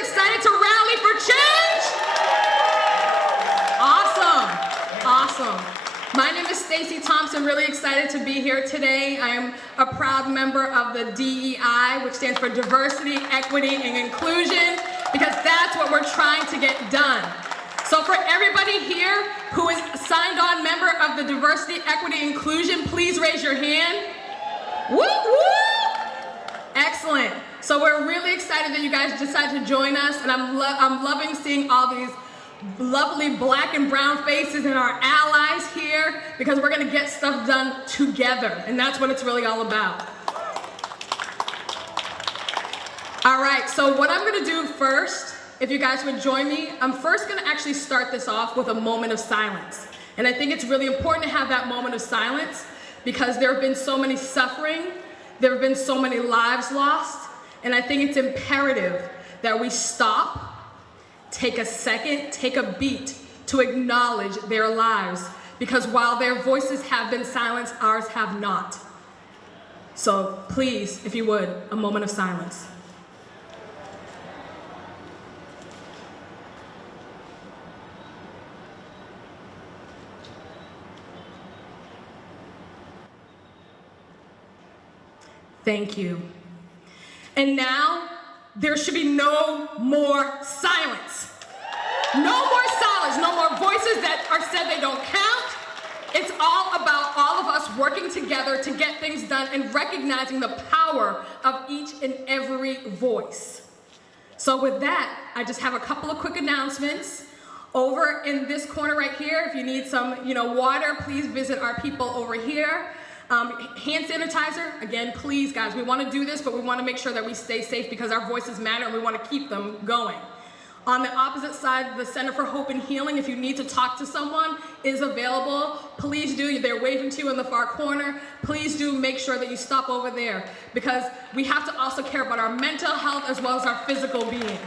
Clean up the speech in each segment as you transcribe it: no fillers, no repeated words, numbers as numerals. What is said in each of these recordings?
excited to rally for change? Awesome, awesome. My name is Stacey Thompson, really excited to be here today. I am a proud member of the DEI, which stands for Diversity, Equity, and Inclusion, because that's what we're trying to get done. So for everybody here who is a signed-on member of the Diversity, Equity, Inclusion, please raise your hand. Woo, woo! Excellent. So we're really excited that you guys decided to join us, and I'm loving seeing all these lovely black and brown faces and our allies here, because we're going to get stuff done together, and that's what it's really all about. All right, so what I'm going to do first, if you guys would join me, I'm first going to actually start this off with a moment of silence. And I think it's really important to have that moment of silence because there have been so many suffering, there have been so many lives lost, and I think it's imperative that we stop, take a second, take a beat to acknowledge their lives, because while their voices have been silenced, ours have not. So please, if you would, a moment of silence. Thank you. And now, there should be no more silence. No more silence, no more voices that are said they don't count. It's all about all of us working together to get things done and recognizing the power of each and every voice. So with that, I just have a couple of quick announcements. Over in this corner right here, if you need some water, please visit our people over here. Hand sanitizer, again, please guys, we want to do this, but we want to make sure that we stay safe because our voices matter and we want to keep them going. On the opposite side, the Center for Hope and Healing, if you need to talk to someone, is available. Please do, they're waving to you in the far corner. Please do make sure that you stop over there because we have to also care about our mental health as well as our physical being.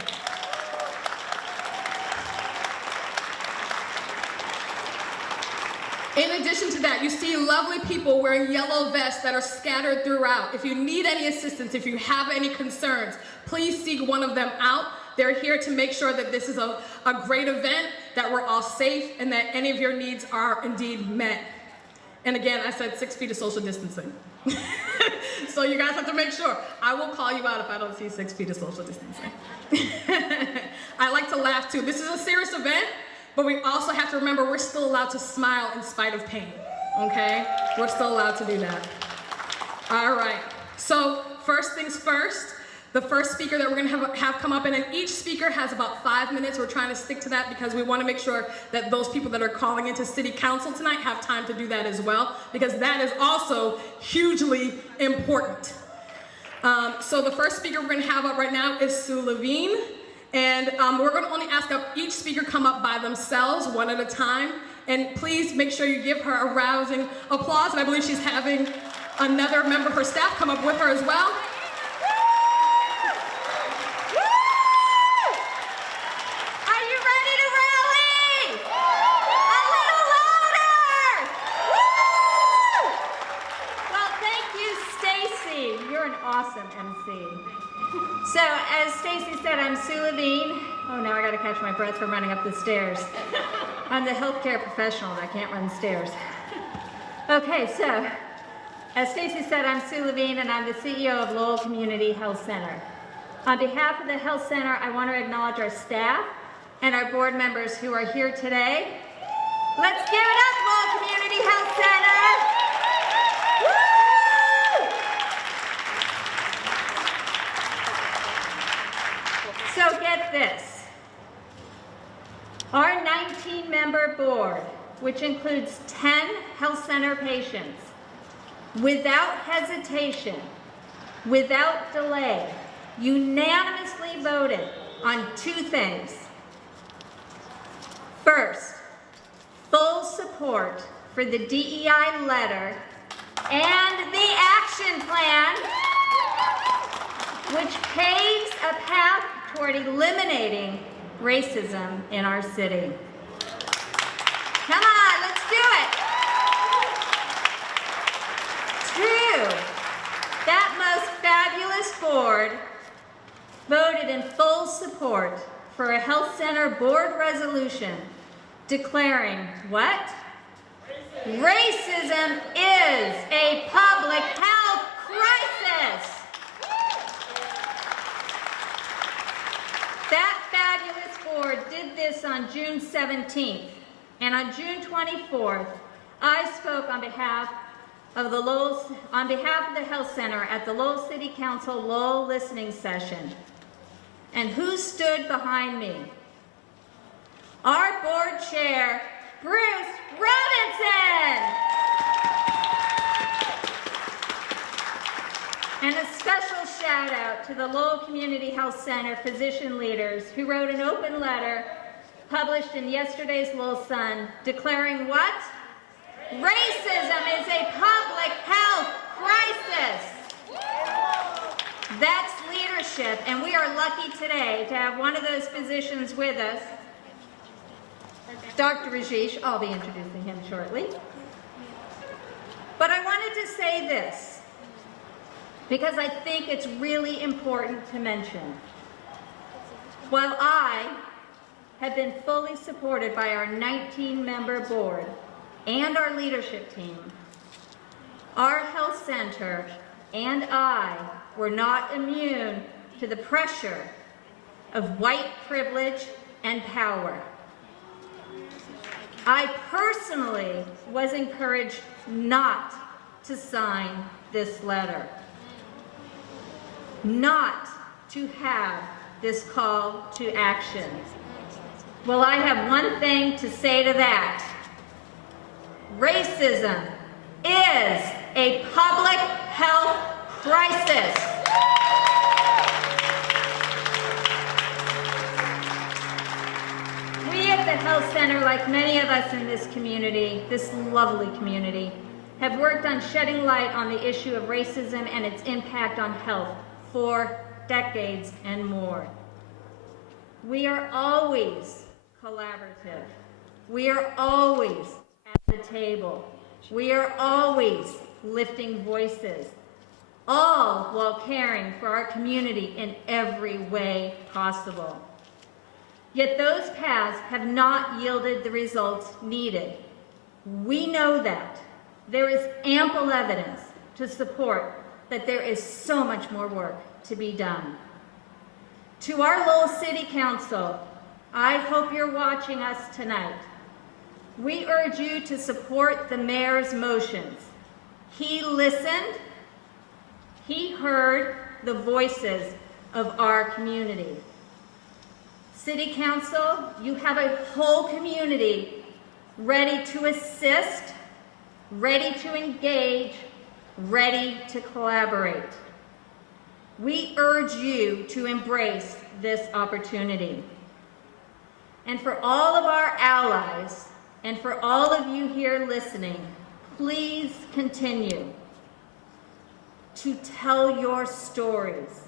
In addition to that, you see lovely people wearing yellow vests that are scattered throughout. If you need any assistance, if you have any concerns, please seek one of them out. They're here to make sure that this is a great event, that we're all safe, and that any of your needs are indeed met. And again, I said 6 feet of social distancing. So you guys have to make sure. I will call you out if I don't see 6 feet of social distancing. I like to laugh too. This is a serious event. But we also have to remember we're still allowed to smile in spite of pain, okay? We're still allowed to do that. All right, so first things first, the first speaker that we're gonna have come up, and then each speaker has about 5 minutes. We're trying to stick to that because we wanna make sure that those people that are calling into City Council tonight have time to do that as well, because that is also hugely important. So the first speaker we're gonna have up right now is Sue Levine. And we're going to only ask each speaker come up by themselves, one at a time. And please make sure you give her a rousing applause. And I believe she's having another member of her staff come up with her as well. Are you ready to rally? A little louder! Woo! Well, thank you, Stacey. You're an awesome MC. So, as Stacey said, I'm Sue Levine. Oh, now I gotta catch my breath from running up the stairs. I'm the healthcare professional that can't run stairs. Okay, so, as Stacey said, I'm Sue Levine and I'm the CEO of Lowell Community Health Center. On behalf of the Health Center, I want to acknowledge our staff and our board members who are here today. Let's give it up, Lowell Community Health Center! So get this, our 19-member board, which includes 10 health center patients, without hesitation, without delay, unanimously voted on 2 things. First, full support for the DEI letter and the action plan, which paves a path toward eliminating racism in our city. Come on, let's do it. 2, that most fabulous board voted in full support for a health center board resolution declaring what? Racism is a public health crisis. That fabulous board did this on June 17th, and on June 24th, I spoke on behalf of the Health Center at the Lowell City Council Lowell listening session. And who stood behind me? Our board chair, Bruce Robinson! And a special shout out to the Lowell Community Health Center physician leaders who wrote an open letter published in yesterday's Lowell Sun declaring what? Racism is a public health crisis. That's leadership, and we are lucky today to have one of those physicians with us, Dr. Rajesh. I'll be introducing him shortly. But I wanted to say this, because I think it's really important to mention. While I have been fully supported by our 19-member board and our leadership team, our health center and I were not immune to the pressure of white privilege and power. I personally was encouraged not to sign this letter, not to have this call to action. Well, I have one thing to say to that. Racism is a public health crisis. We at the Health Center, like many of us in this community, this lovely community, have worked on shedding light on the issue of racism and its impact on health for decades and more. We are always collaborative. We are always at the table. We are always lifting voices, all while caring for our community in every way possible. Yet those paths have not yielded the results needed. We know that. There is ample evidence to support that there is so much more work to be done. To our Lowell City Council, I hope you're watching us tonight. We urge you to support the mayor's motions. He listened, he heard the voices of our community. City Council, you have a whole community ready to assist, ready to engage, ready to collaborate. We urge you to embrace this opportunity. And for all of our allies, and for all of you here listening, please continue to tell your stories,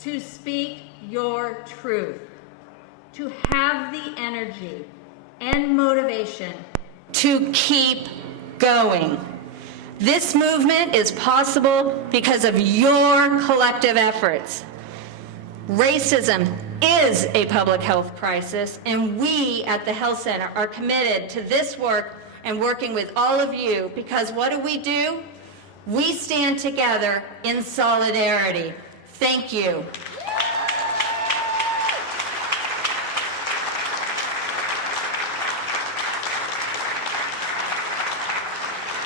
to speak your truth, to have the energy and motivation to keep going. This movement is possible because of your collective efforts. Racism is a public health crisis, and we at the Health Center are committed to this work and working with all of you, because what do? We stand together in solidarity. Thank you.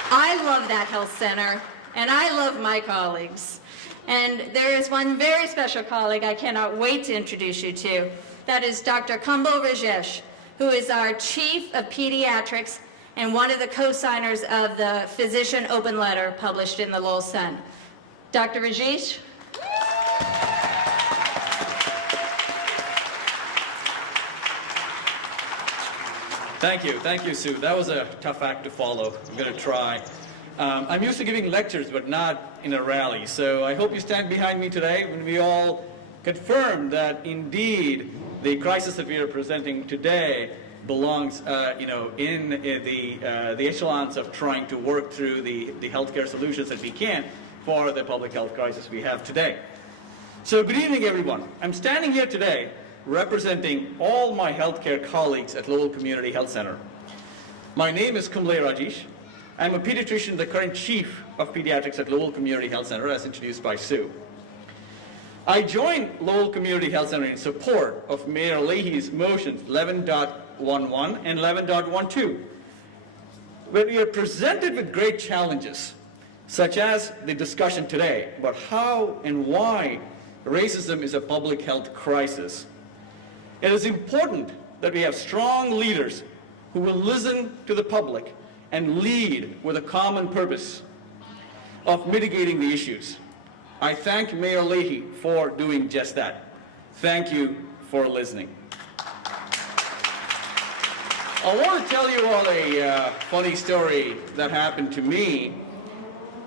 I love that Health Center, and I love my colleagues. And there is one very special colleague I cannot wait to introduce you to. That is Dr. Kumbal Rajesh, who is our Chief of Pediatrics and one of the co-signers of the Physician Open Letter published in the Lowell Sun. Dr. Rajesh? Thank you, Sue. That was a tough act to follow. I'm going to try. I'm used to giving lectures, but not in a rally. So I hope you stand behind me today when we all confirm that indeed the crisis that we are presenting today belongs, in the echelons of trying to work through the healthcare solutions that we can for the public health crisis we have today. So good evening, everyone. I'm standing here today representing all my healthcare colleagues at Lowell Community Health Center. My name is Kumble Rajesh. I'm a pediatrician, the current chief of pediatrics at Lowell Community Health Center, as introduced by Sue. I joined Lowell Community Health Center in support of Mayor Leahy's motions 11.11 and 11.12, where we are presented with great challenges, such as the discussion today about how and why racism is a public health crisis. It is important that we have strong leaders who will listen to the public and lead with a common purpose of mitigating the issues. I thank Mayor Leahy for doing just that. Thank you for listening. I want to tell you all a funny story that happened to me.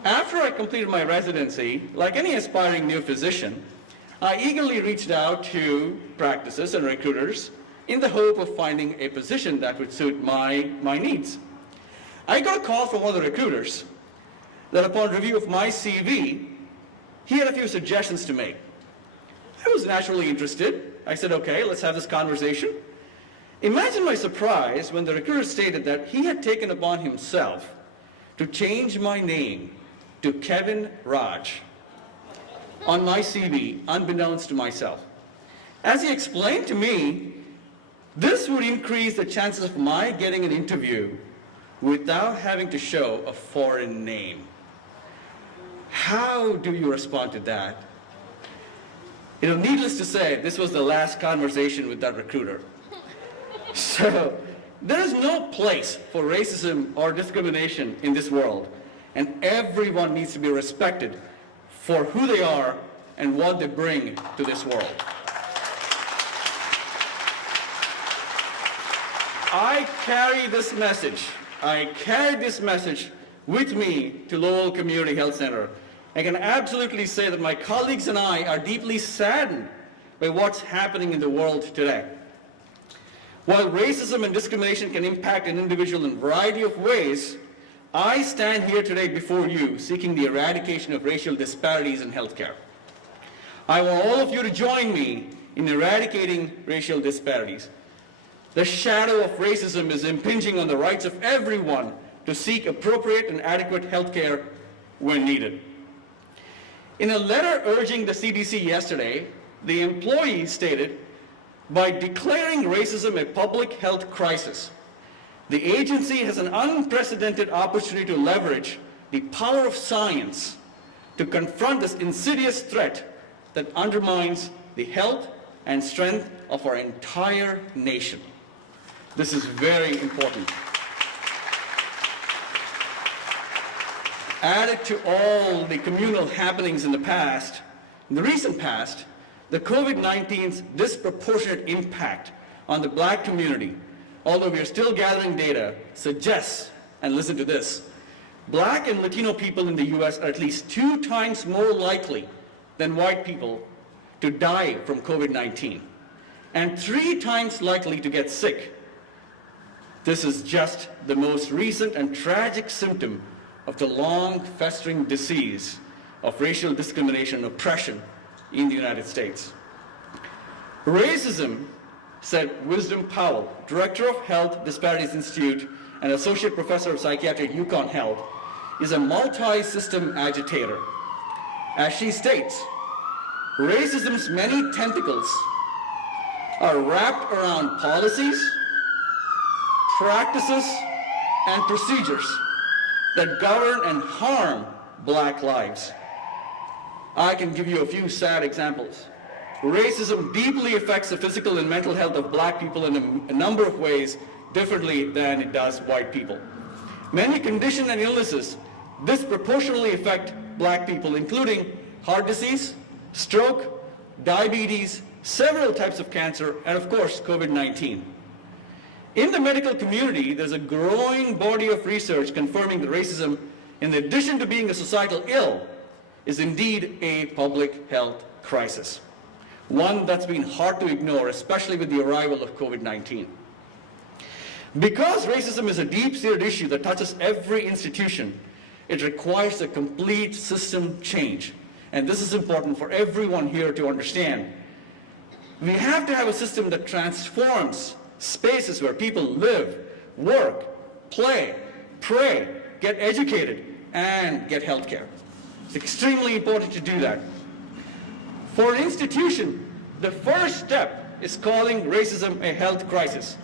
After I completed my residency, like any aspiring new physician, I eagerly reached out to practices and recruiters in the hope of finding a position that would suit my needs. I got a call from one of the recruiters that upon review of my CV, he had a few suggestions to make. I was naturally interested. I said, okay, let's have this conversation. Imagine my surprise when the recruiter stated that he had taken upon himself to change my name to Kevin Raj on my CV, unbeknownst to myself. As he explained to me, this would increase the chances of my getting an interview without having to show a foreign name. How do you respond to that? Needless to say, this was the last conversation with that recruiter. So, there is no place for racism or discrimination in this world, and everyone needs to be respected for who they are and what they bring to this world. I carried this message with me to Lowell Community Health Center. I can absolutely say that my colleagues and I are deeply saddened by what's happening in the world today. While racism and discrimination can impact an individual in a variety of ways, I stand here today before you seeking the eradication of racial disparities in healthcare. I want all of you to join me in eradicating racial disparities. The shadow of racism is impinging on the rights of everyone to seek appropriate and adequate health care when needed. In a letter urging the CDC yesterday, the employee stated, by declaring racism a public health crisis, the agency has an unprecedented opportunity to leverage the power of science to confront this insidious threat that undermines the health and strength of our entire nation. This is very important. Added to all the communal happenings in the recent past, the COVID-19's disproportionate impact on the Black community, although we are still gathering data, suggests, and listen to this, Black and Latino people in the US are at least 2 times more likely than white people to die from COVID-19, and 3 times likely to get sick. This is just the most recent and tragic symptom of the long festering disease of racial discrimination and oppression in the United States. Racism, said Wisdom Powell, Director of Health Disparities Institute and Associate Professor of Psychiatry at UConn Health, is a multi-system agitator. As she states, racism's many tentacles are wrapped around policies, practices, and procedures that govern and harm Black lives. I can give you a few sad examples. Racism deeply affects the physical and mental health of Black people in a number of ways differently than it does white people. Many conditions and illnesses disproportionately affect Black people, including heart disease, stroke, diabetes, several types of cancer, and of course, COVID-19. In the medical community, there's a growing body of research confirming that racism, in addition to being a societal ill, is indeed a public health crisis. One that's been hard to ignore, especially with the arrival of COVID-19. Because racism is a deep-seated issue that touches every institution, it requires a complete system change. And this is important for everyone here to understand. We have to have a system that transforms spaces where people live, work, play, pray, get educated, and get health care. It's extremely important to do that. For an institution, the first step is calling racism a health crisis.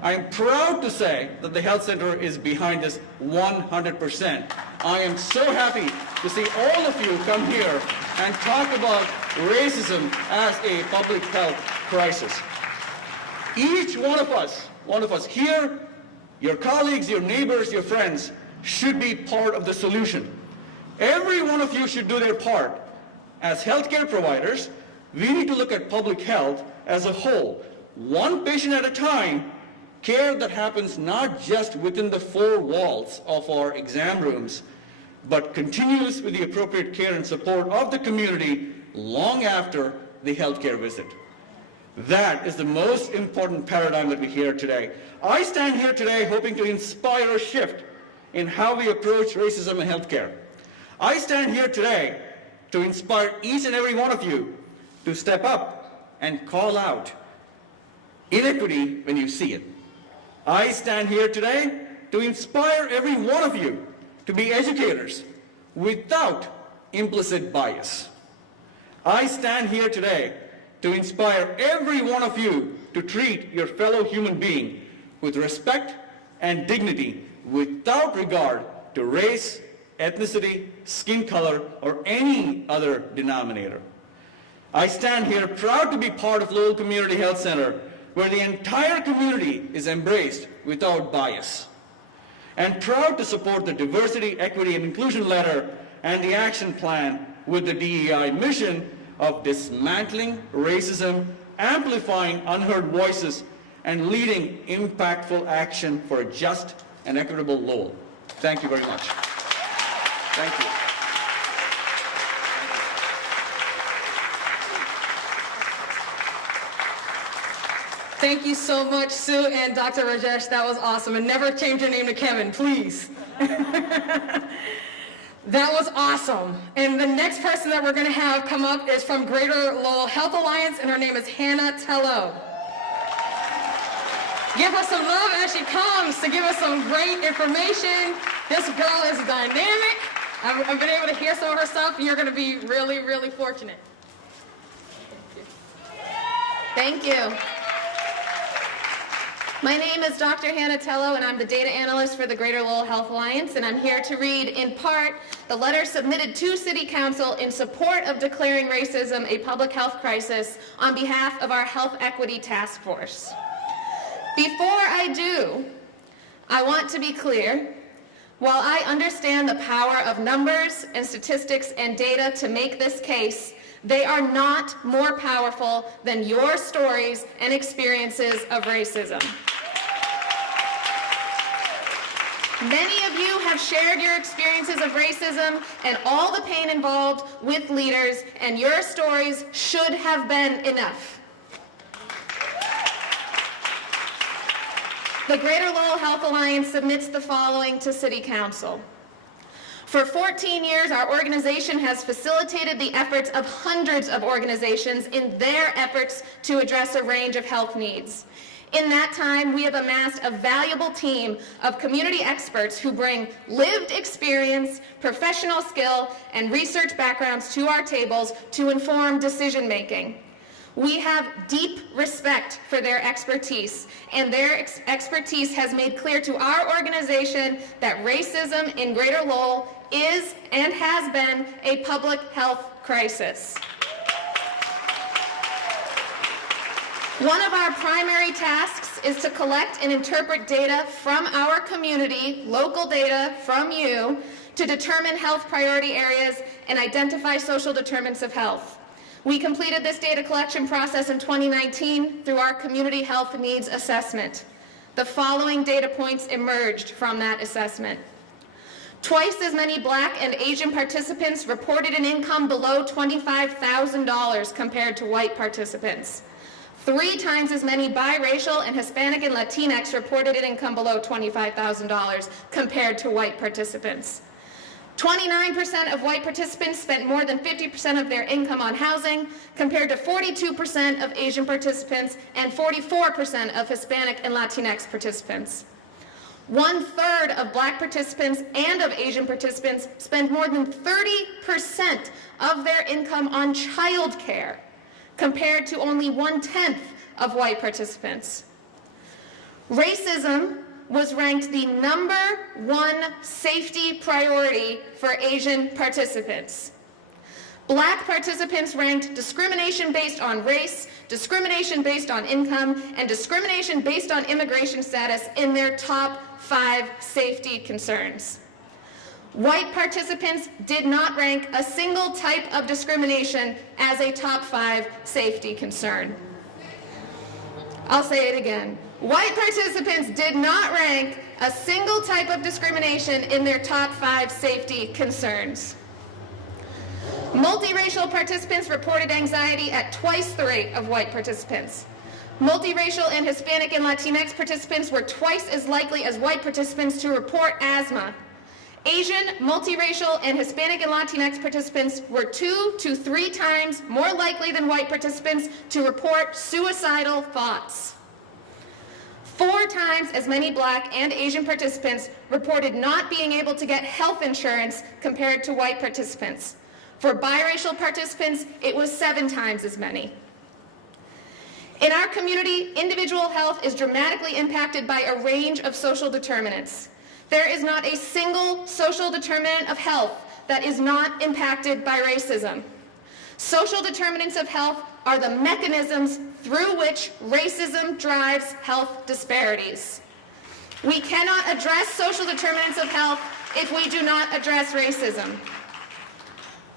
I am proud to say that the Health Center is behind this 100%. I am so happy to see all of you come here and talk about racism as a public health crisis. Each one of us here, your colleagues, your neighbors, your friends, should be part of the solution. Every one of you should do their part. As healthcare providers, we need to look at public health as a whole, one patient at a time, care that happens not just within the four walls of our exam rooms, but continues with the appropriate care and support of the community long after the healthcare visit. That is the most important paradigm that we hear today. I stand here today hoping to inspire a shift in how we approach racism in healthcare. I stand here today to inspire each and every one of you to step up and call out inequity when you see it. I stand here today to inspire every one of you to be educators without implicit bias. I stand here today to inspire every one of you to treat your fellow human being with respect and dignity without regard to race, ethnicity, skin color, or any other denominator. I stand here proud to be part of Lowell Community Health Center, where the entire community is embraced without bias, and proud to support the Diversity, Equity, and Inclusion Letter and the action plan with the DEI mission of dismantling racism, amplifying unheard voices, and leading impactful action for a just and equitable Lowell. Thank you very much. Thank you. Thank you so much, Sue and Dr. Rajesh. That was awesome. And never change your name to Kevin, please. That was awesome. And the next person that we're going to have come up is from Greater Lowell Health Alliance, and her name is Hannah Tello. Give her some love as she comes to give us some great information. This girl is dynamic. I've been able to hear some of her stuff, and you're going to be really, really fortunate. Thank you. My name is Dr. Hannah Tello, and I'm the data analyst for the Greater Lowell Health Alliance, and I'm here to read, in part, the letter submitted to City Council in support of declaring racism a public health crisis on behalf of our Health Equity Task Force. Before I do, I want to be clear. While I understand the power of numbers and statistics and data to make this case, they are not more powerful than your stories and experiences of racism. Many of you have shared your experiences of racism and all the pain involved with leaders, and your stories should have been enough. The Greater Lowell Health Alliance submits the following to City Council. For 14 years, our organization has facilitated the efforts of hundreds of organizations in their efforts to address a range of health needs. In that time, we have amassed a valuable team of community experts who bring lived experience, professional skill, and research backgrounds to our tables to inform decision-making. We have deep respect for their expertise, and their expertise has made clear to our organization that racism in Greater Lowell is and has been a public health crisis. One of our primary tasks is to collect and interpret data from our community, local data from you, to determine health priority areas and identify social determinants of health. We completed this data collection process in 2019 through our Community Health Needs Assessment. The following data points emerged from that assessment. Twice as many Black and Asian participants reported an income below $25,000 compared to white participants. 3 times as many biracial and Hispanic and Latinx reported an income below $25,000 compared to white participants. 29% of white participants spent more than 50% of their income on housing, compared to 42% of Asian participants and 44% of Hispanic and Latinx participants. 1/3 of Black participants and of Asian participants spend more than 30% of their income on child care, compared to only 1/10 of white participants. Racism was ranked the #1 safety priority for Asian participants. Black participants ranked discrimination based on race, discrimination based on income, and discrimination based on immigration status in their top 5 safety concerns. White participants did not rank a single type of discrimination as a top 5 safety concern. I'll say it again. White participants did not rank a single type of discrimination in their top 5 safety concerns. Multiracial participants reported anxiety at twice the rate of white participants. Multiracial and Hispanic and Latinx participants were twice as likely as white participants to report asthma. Asian, multiracial, and Hispanic and Latinx participants were 2 to 3 times more likely than white participants to report suicidal thoughts. 4 times as many Black and Asian participants reported not being able to get health insurance compared to white participants. For biracial participants, it was 7 times as many. In our community, individual health is dramatically impacted by a range of social determinants. There is not a single social determinant of health that is not impacted by racism. Social determinants of health are the mechanisms through which racism drives health disparities. We cannot address social determinants of health if we do not address racism.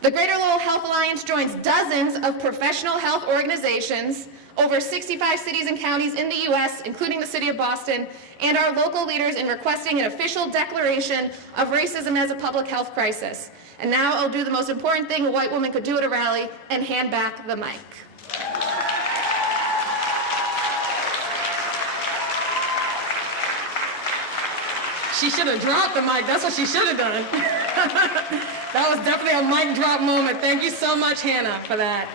The Greater Lowell Health Alliance joins dozens of professional health organizations, over 65 cities and counties in the U.S., including the city of Boston, and our local leaders in requesting an official declaration of racism as a public health crisis. And now I'll do the most important thing a white woman could do at a rally and hand back the mic. She should have dropped the mic. That's what she should have done. That was definitely a mic drop moment. Thank you so much, Hannah, for that.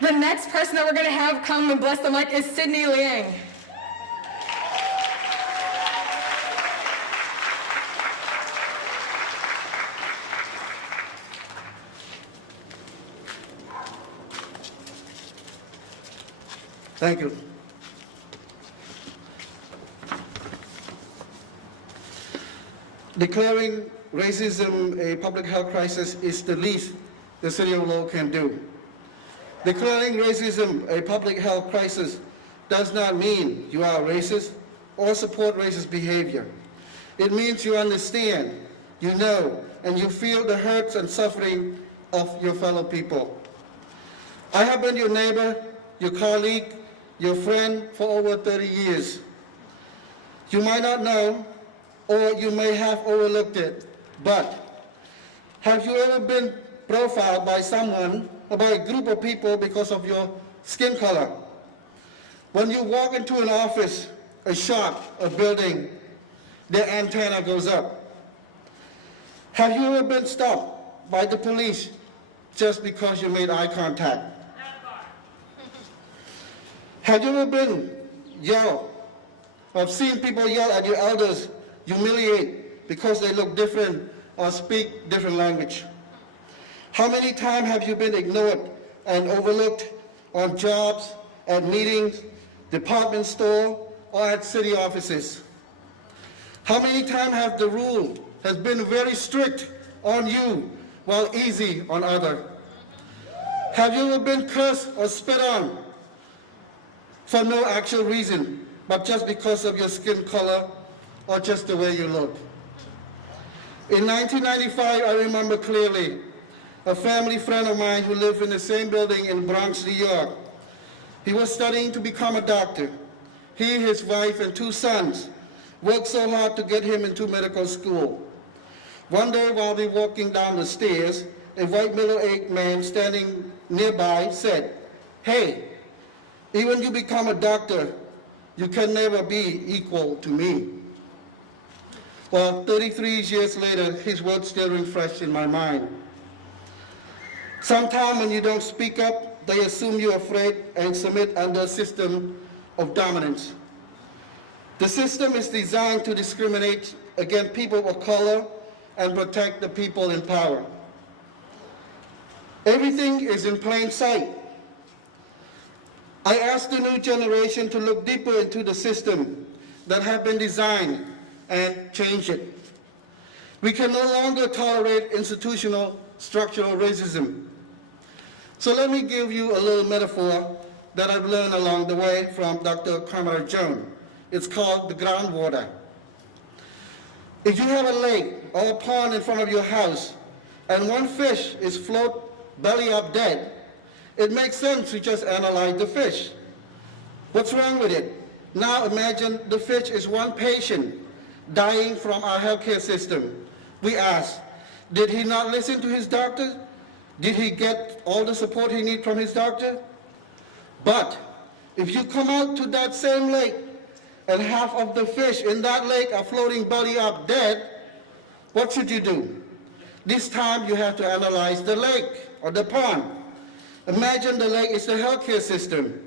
The next person that we're going to have come and bless the mic is Sydney Liang. Thank you. Declaring racism a public health crisis is the least the city of Lowell can do. Declaring racism a public health crisis does not mean you are racist or support racist behavior. It means you understand, you know, and you feel the hurts and suffering of your fellow people. I have been your neighbor, your colleague, your friend for over 30 years. You might not know, or you may have overlooked it, but have you ever been profiled by someone or by a group of people because of your skin color? When you walk into an office, a shop, a building, their antenna goes up. Have you ever been stopped by the police just because you made eye contact? Have you ever been yelled or seen people yell at your elders, humiliate because they look different or speak different language? How many times have you been ignored and overlooked on jobs, at meetings, department store, or at city offices? How many times have the rule has been very strict on you while easy on others? Have you ever been cursed or spit on for no actual reason, but just because of your skin color or just the way you look? In 1995, I remember clearly, a family friend of mine who lived in the same building in Bronx, New York. He was studying to become a doctor. He, his wife, and 2 sons worked so hard to get him into medical school. One day while we were walking down the stairs, a white middle-aged man standing nearby said, "Hey, even you become a doctor, you can never be equal to me." Well, 33 years later, his words still ring fresh in my mind. Sometimes when you don't speak up, they assume you're afraid and submit under a system of dominance. The system is designed to discriminate against people of color and protect the people in power. Everything is in plain sight. I ask the new generation to look deeper into the system that have been designed and change it. We can no longer tolerate institutional structural racism. So let me give you a little metaphor that I've learned along the way from Dr. Kamara Jones. It's called the groundwater. If you have a lake or a pond in front of your house and one fish is float belly up dead, it makes sense to just analyze the fish. What's wrong with it? Now imagine the fish is one patient dying from our healthcare system. We ask, did he not listen to his doctor? Did he get all the support he needs from his doctor? But if you come out to that same lake and half of the fish in that lake are floating belly up dead, what should you do? This time you have to analyze the lake or the pond. Imagine the lake is the healthcare system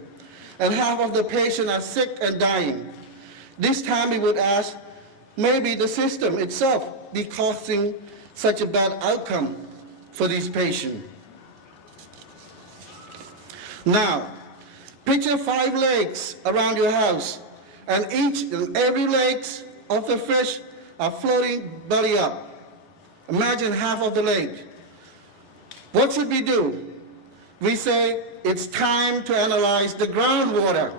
and half of the patients are sick and dying. This time we would ask, maybe the system itself be causing such a bad outcome for these patients. Now, picture 5 lakes around your house, and each and every lake of the fish are floating belly up. Imagine half of the lake. What should we do? We say, it's time to analyze the groundwater.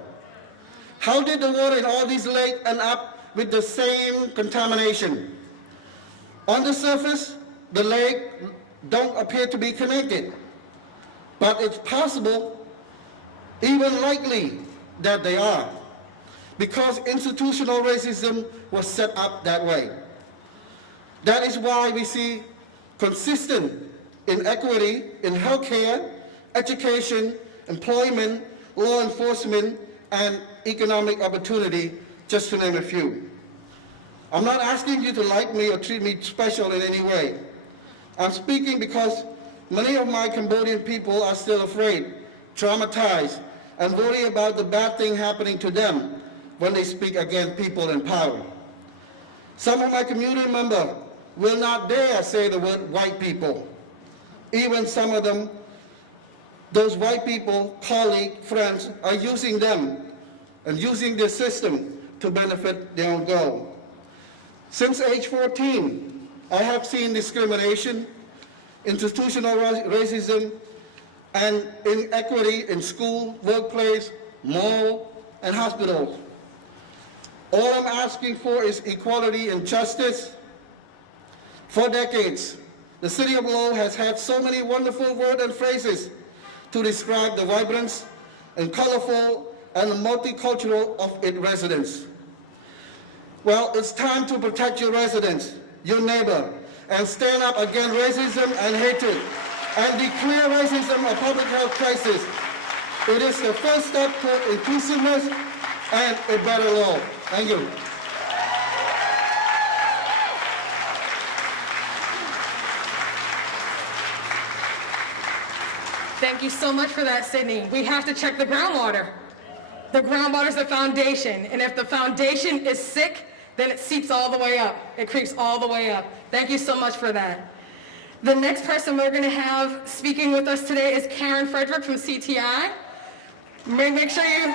How did the water in all these lakes end up with the same contamination? On the surface, the lake don't appear to be connected, but it's possible, even likely, that they are, because institutional racism was set up that way. That is why we see consistent inequity in healthcare, education, employment, law enforcement, and economic opportunity, just to name a few. I'm not asking you to like me or treat me special in any way. I'm speaking because many of my Cambodian people are still afraid, traumatized, and worry about the bad thing happening to them when they speak against people in power. Some of my community members will not dare say the word white people. Even some of them, those white people, colleagues, friends, are using them and using their system to benefit their own goal. Since age 14, I have seen discrimination, institutional racism, and inequity in school, workplace, mall, and hospitals. All I'm asking for is equality and justice. For decades, the city of Lowell has had so many wonderful words and phrases to describe the vibrance and colorful and multicultural of its residents. Well, it's time to protect your residents, your neighbor, and stand up against racism and hatred, and declare racism a public health crisis. It is the first step toward inclusiveness and a better law. Thank you. Thank you so much for that, Sydney. We have to check the groundwater. The groundwater is the foundation, and if the foundation is sick, then it seeps all the way up. It creeps all the way up. Thank you so much for that. The next person we're going to have speaking with us today is Karen Frederick from CTI. Make sure you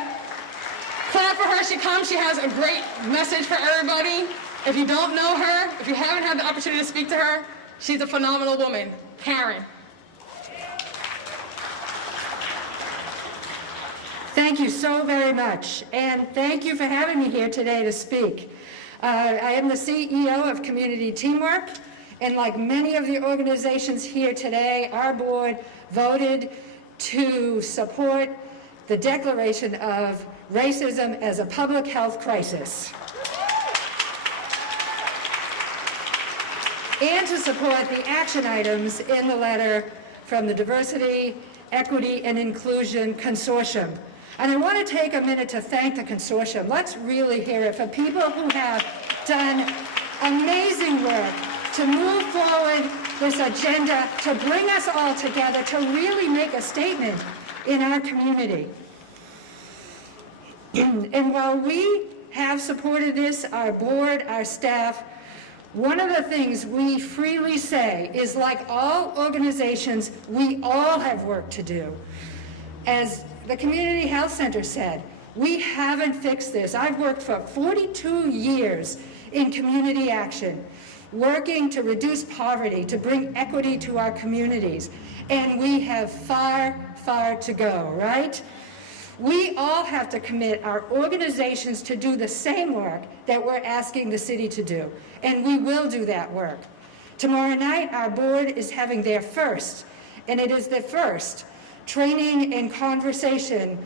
clap for her. She comes. She has a great message for everybody. If you don't know her, if you haven't had the opportunity to speak to her, she's a phenomenal woman. Karen. Thank you so very much, and thank you for having me here today to speak. I am the CEO of Community Teamwork, and like many of the organizations here today, our board voted to support the declaration of racism as a public health crisis, and to support the action items in the letter from the Diversity, Equity, and Inclusion Consortium. And I want to take a minute to thank the consortium. Let's really hear it for people who have done amazing work to move forward this agenda, to bring us all together, to really make a statement in our community. And while we have supported this, our board, our staff, one of the things we freely say is, like all organizations, we all have work to do. As the Community Health Center said, we haven't fixed this. I've worked for 42 years in community action, working to reduce poverty, to bring equity to our communities, and we have far, far to go, right? We all have to commit our organizations to do the same work that we're asking the city to do, and we will do that work. Tomorrow night, our board is having their first, and it is the first, training and conversation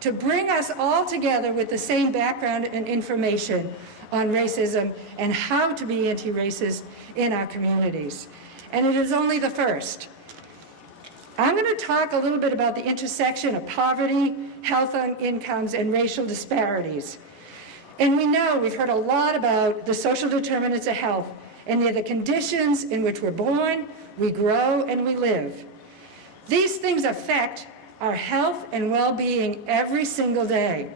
to bring us all together with the same background and information on racism and how to be anti-racist in our communities. And it is only the first. I'm going to talk a little bit about the intersection of poverty, health incomes, and racial disparities. And we know, we've heard a lot about the social determinants of health, and they're the conditions in which we're born, we grow, and we live. These things affect our health and well-being every single day.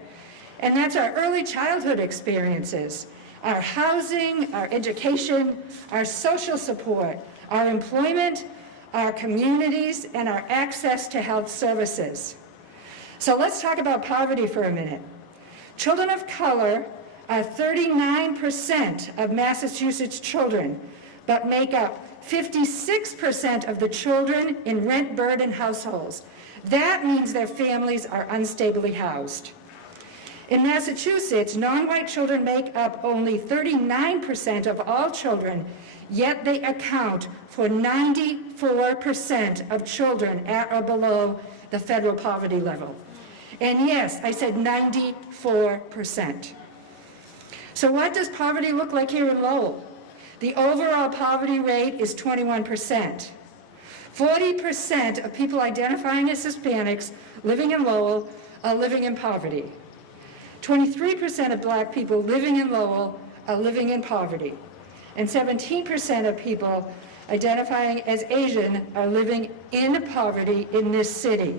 And that's our early childhood experiences, our housing, our education, our social support, our employment, our communities, and our access to health services. So let's talk about poverty for a minute. Children of color are 39% of Massachusetts children, but make up 56% of the children in rent-burdened households. That means their families are unstably housed. In Massachusetts, non-white children make up only 39% of all children, yet they account for 94% of children at or below the federal poverty level. And yes, I said 94%. So what does poverty look like here in Lowell? The overall poverty rate is 21%. 40% of people identifying as Hispanics living in Lowell are living in poverty. 23% of black people living in Lowell are living in poverty. And 17% of people identifying as Asian are living in poverty in this city.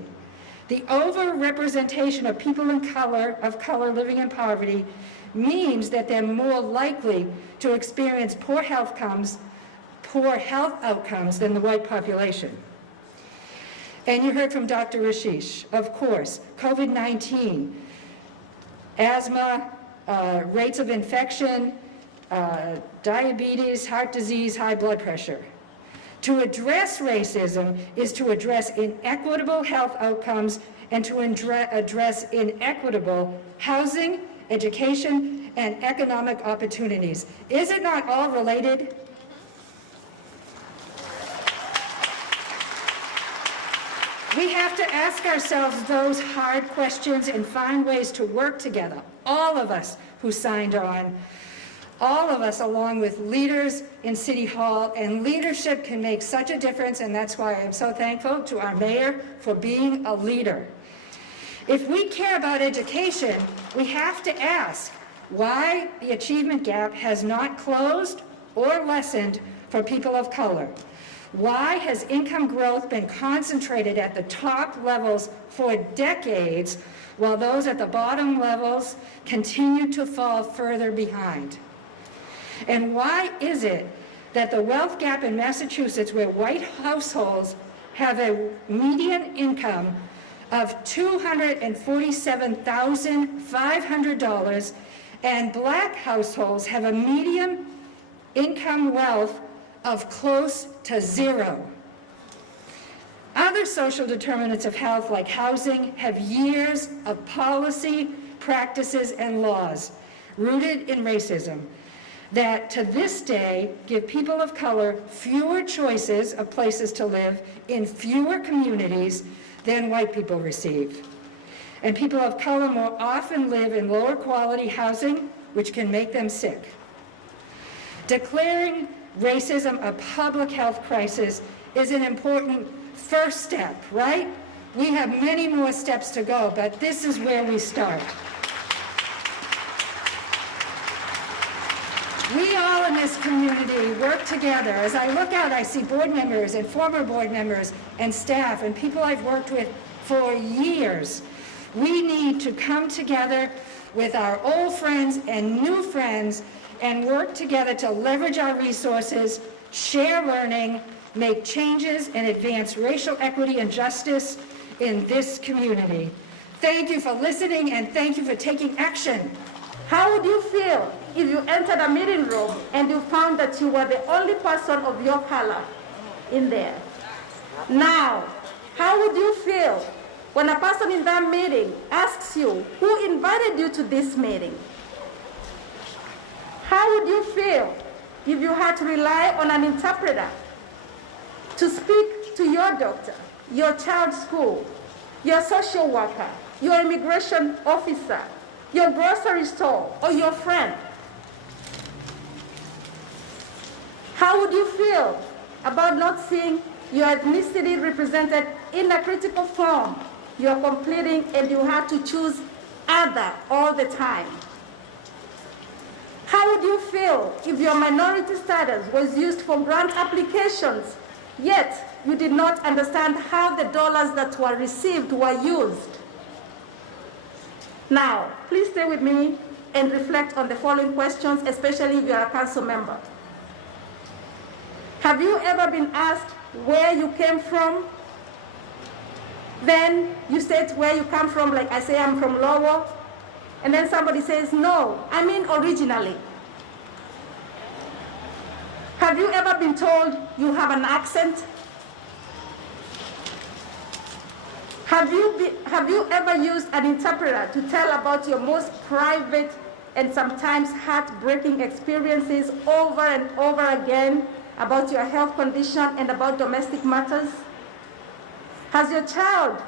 The overrepresentation of people of color living in poverty means that they're more likely to experience poor health outcomes than the white population. And you heard from Dr. Rashish, of course, COVID-19, asthma, rates of infection, diabetes, heart disease, high blood pressure. To address racism is to address inequitable health outcomes and to address inequitable housing, education, and economic opportunities. Is it not all related? We have to ask ourselves those hard questions and find ways to work together. All of us who signed on, all of us along with leaders in City Hall, and leadership can make such a difference, and that's why I'm so thankful to our mayor for being a leader. If we care about education, we have to ask why the achievement gap has not closed or lessened for people of color. Why has income growth been concentrated at the top levels for decades, while those at the bottom levels continue to fall further behind? And why is it that the wealth gap in Massachusetts, where white households have a median income of $247,500 and black households have a median income wealth of close to zero? Other social determinants of health, like housing, have years of policy, practices, and laws rooted in racism that to this day give people of color fewer choices of places to live in fewer communities than white people receive. And people of color more often live in lower quality housing, which can make them sick. Declaring racism a public health crisis is an important first step, right? We have many more steps to go, but this is where we start. We all all in this community work together. As I look out, I see board members and former board members and staff and people I've worked with for years. We need to come together with our old friends and new friends and work together to leverage our resources, share learning, make changes, and advance racial equity and justice in this community. Thank you for listening and thank you for taking action. How would you feel if you entered a meeting room and you found that you were the only person of your color in there? Now, how would you feel when a person in that meeting asks you, who invited you to this meeting? How would you feel if you had to rely on an interpreter to speak to your doctor, your child's school, your social worker, your immigration officer, your grocery store, or your friend? How would you feel about not seeing your ethnicity represented in a critical form you're completing and you had to choose other all the time? How would you feel if your minority status was used for grant applications, yet you did not understand how the dollars that were received were used? Now, please stay with me and reflect on the following questions, especially if you're a council member. Have you ever been asked where you came from? Then you state where you come from, like I say, I'm from Lowell. And then somebody says, no, I mean originally. Have you ever been told you have an accent? Have you ever used an interpreter to tell about your most private and sometimes heartbreaking experiences over and over again about your health condition and about domestic matters? Has your child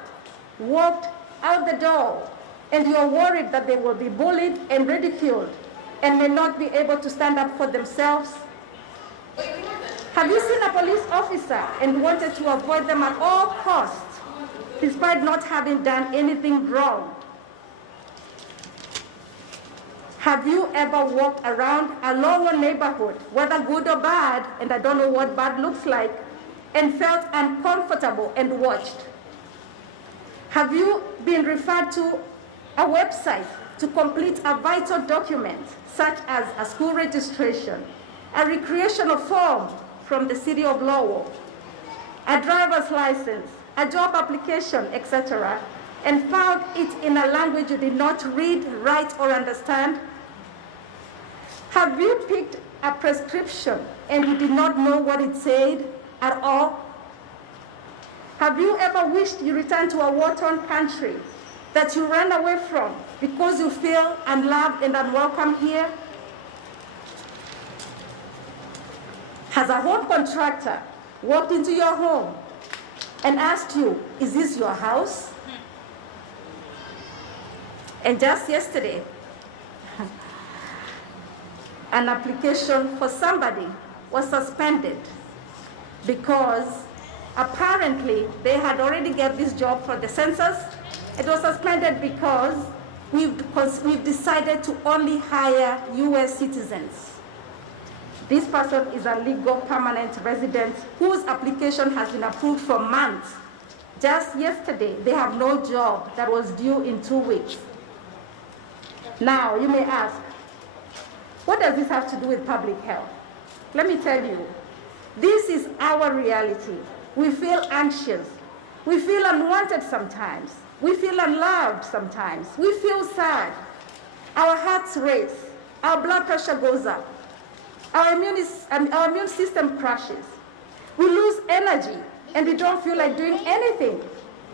walked out the door and you're worried that they will be bullied and ridiculed and may not be able to stand up for themselves? Have you seen a police officer and wanted to avoid them at all costs, despite not having done anything wrong? Have you ever walked around a Lowell neighborhood, whether good or bad, and I don't know what bad looks like, and felt uncomfortable and watched? Have you been referred to a website to complete a vital document, such as a school registration, a recreational form from the city of Lowell, a driver's license, a job application, etc., and found it in a language you did not read, write, or understand? Have you picked a prescription and you did not know what it said at all? Have you ever wished you returned to a war-torn country that you ran away from because you feel unloved and unwelcome here? Has a home contractor walked into your home and asked you, is this your house? And just yesterday, an application for somebody was suspended because apparently they had already got this job for the census. It was suspended because we've decided to only hire US citizens. This person is a legal permanent resident whose application has been approved for months. Just yesterday, they have no job that was due in 2 weeks. Now, you may ask, what does this have to do with public health? Let me tell you, this is our reality. We feel anxious. We feel unwanted sometimes. We feel unloved sometimes. We feel sad. Our hearts race. Our blood pressure goes up. Our immune system crashes. We lose energy and we don't feel like doing anything.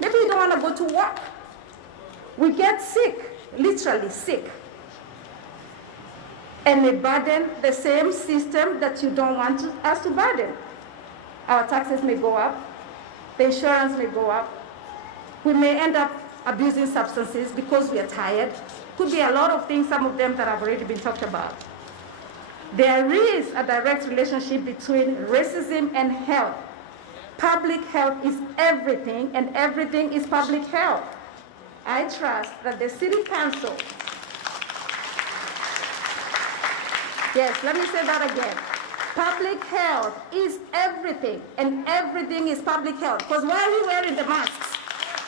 Maybe we don't want to go to work. We get sick, literally sick. And we burden the same system that you don't want us to burden. Our taxes may go up. The insurance may go up. We may end up abusing substances because we are tired. Could be a lot of things, some of them that have already been talked about. There is a direct relationship between racism and health. Public health is everything, and everything is public health. I trust that the City Council Yes, let me say that again. Public health is everything, and everything is public health. Because why are we wearing the masks?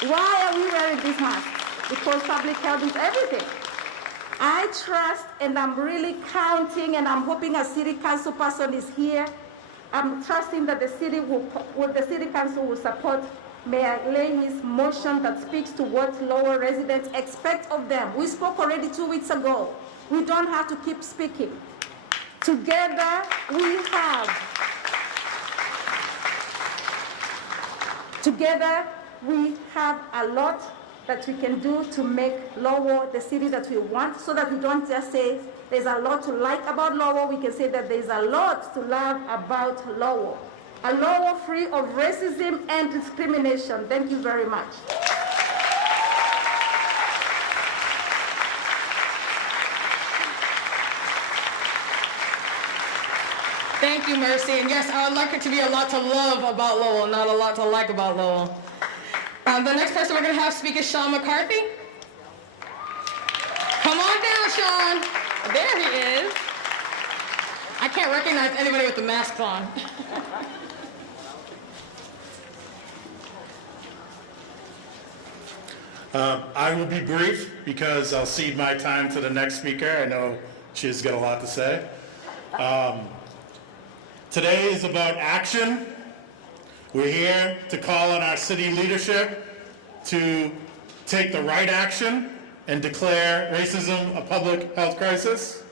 Why are we wearing these masks? Because public health is everything. I trust, and I'm really counting, and I'm hoping a city council person is here. I'm trusting that the city council will support Mayor Leahy's motion that speaks to what Lowell residents expect of them. We spoke already 2 weeks ago. We don't have to keep speaking. Together we have a lot that we can do to make Lowell the city that we want, so that we don't just say there's a lot to like about Lowell. We can say that there's a lot to love about Lowell. A Lowell free of racism and discrimination. Thank you very much. Thank you, Mercy. And yes, I would like it to be a lot to love about Lowell, not a lot to like about Lowell. The next person we're going to have speak is Sean McCarthy. Come on down, Sean. There he is. I can't recognize anybody with the masks on. I will be brief because I'll cede my time to the next speaker. I know she's got a lot to say. Today is about action. We're here to call on our city leadership to take the right action and declare racism a public health crisis.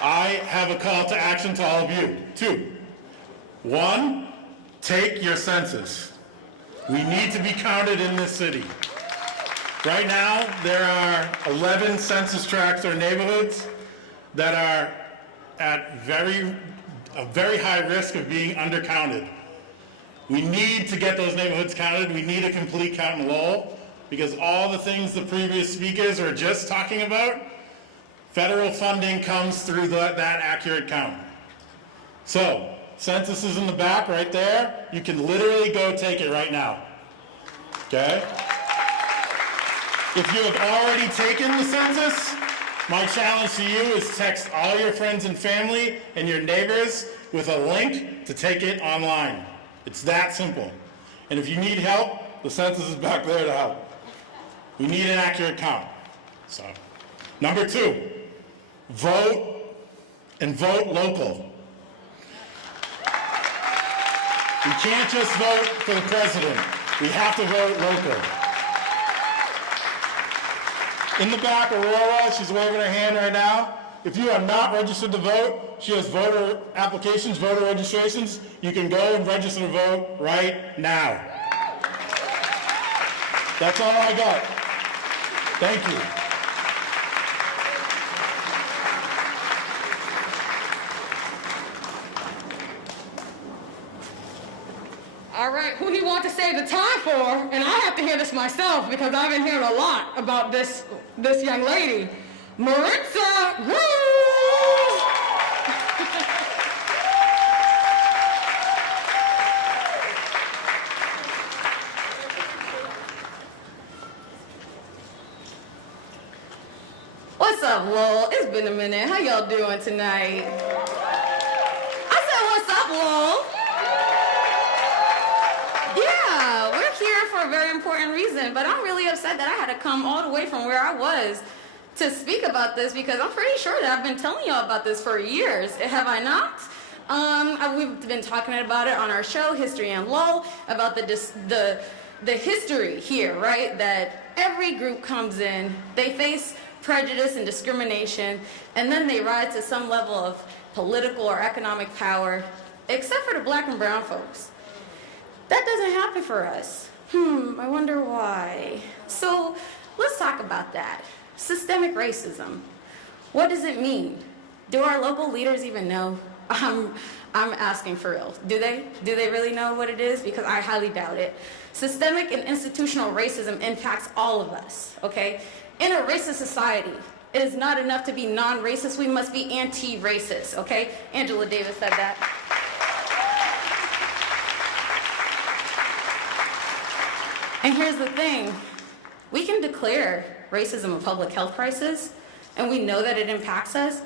I have a call to action to all of you. 2. 1, take your census. We need to be counted in this city. Right now, there are 11 census tracts or neighborhoods that are at a very high risk of being undercounted. We need to get those neighborhoods counted. We need a complete count in Lowell, because all the things the previous speakers are just talking about, federal funding comes through that accurate count. So, census is in the back right there. You can literally go take it right now. Okay? If you have already taken the census, my challenge to you is text all your friends and family and your neighbors with a link to take it online. It's that simple. And if you need help, the census is back there to help. We need an accurate count. So, number 2, vote, and vote local. We can't just vote for the president. We have to vote local. In the back, Aurora, she's waving her hand right now. If you are not registered to vote, she has voter applications, voter registrations. You can go and register to vote right now. That's all I got. Thank you. All right, who do you want to save the time for? And I have to hear this myself because I've been hearing a lot about this young lady. MARITZA, GROOMS! What's up, Lowell? It's been a minute. How y'all doing tonight? I said, what's up, Lowell? Yeah, we're here for a very important reason, but I'm really upset that I had to come all the way from where I was to speak about this, because I'm pretty sure that I've been telling y'all about this for years. Have I not? We've been talking about it on our show, History and Lowell, about the history here, right? That every group comes in, they face prejudice and discrimination, and then they rise to some level of political or economic power, except for the black and brown folks. That doesn't happen for us. I wonder why. So let's talk about that. Systemic racism. What does it mean? Do our local leaders even know? I'm asking for real. Do they? Do they really know what it is? Because I highly doubt it. Systemic and institutional racism impacts all of us, okay? In a racist society, it is not enough to be non-racist, we must be anti-racist, okay? Angela Davis said that. And here's the thing, We can declare racism a public health crisis, and we know that it impacts us,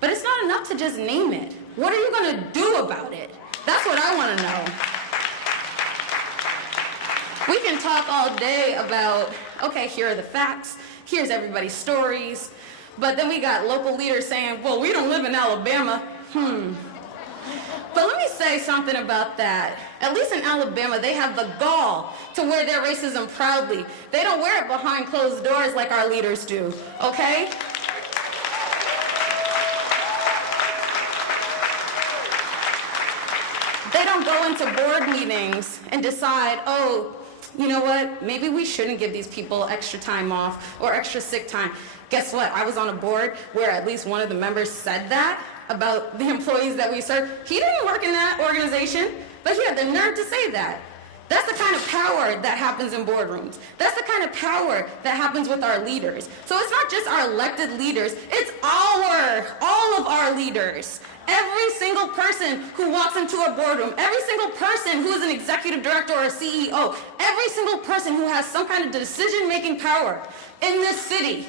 but it's not enough to just name it. What are you going to do about it? That's what I want to know. We can talk all day about, okay, here are the facts, here's everybody's stories, but then we got local leaders saying, well, we don't live in Alabama. But let me say something about that. At least in Alabama, they have the gall to wear their racism proudly. They don't wear it behind closed doors like our leaders do, okay? They don't go into board meetings and decide, oh, you know what, maybe we shouldn't give these people extra time off or extra sick time. Guess what? I was on a board where at least one of the members said that about the employees that we serve. He didn't work in that organization, but he had the nerve to say that. That's the kind of power that happens in boardrooms. That's the kind of power that happens with our leaders. So it's not just our elected leaders, it's all of our leaders. Every single person who walks into a boardroom, every single person who is an executive director or a CEO, every single person who has some kind of decision-making power in this city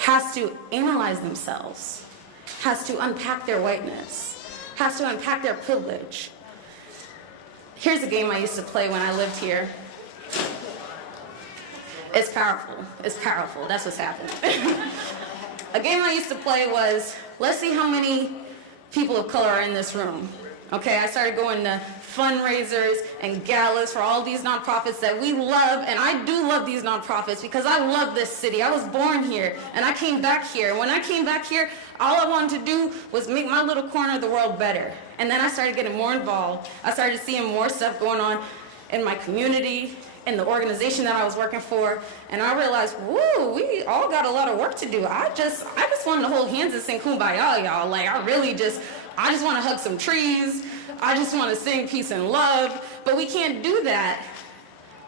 has to analyze themselves, has to unpack their whiteness, has to unpack their privilege. Here's a game I used to play when I lived here. It's powerful. It's powerful. That's what's happening. A game I used to play was, let's see how many people of color are in this room. Okay, I started going to fundraisers and galas for all these nonprofits that we love, and I do love these nonprofits because I love this city. I was born here, and I came back here. When I came back here, all I wanted to do was make my little corner of the world better. And then I started getting more involved. I started seeing more stuff going on in my community, in the organization that I was working for, and I realized, woo, we all got a lot of work to do. I just wanted to hold hands and sing Kumbaya, y'all. Like, I just want to hug some trees. I just want to sing peace and love. But we can't do that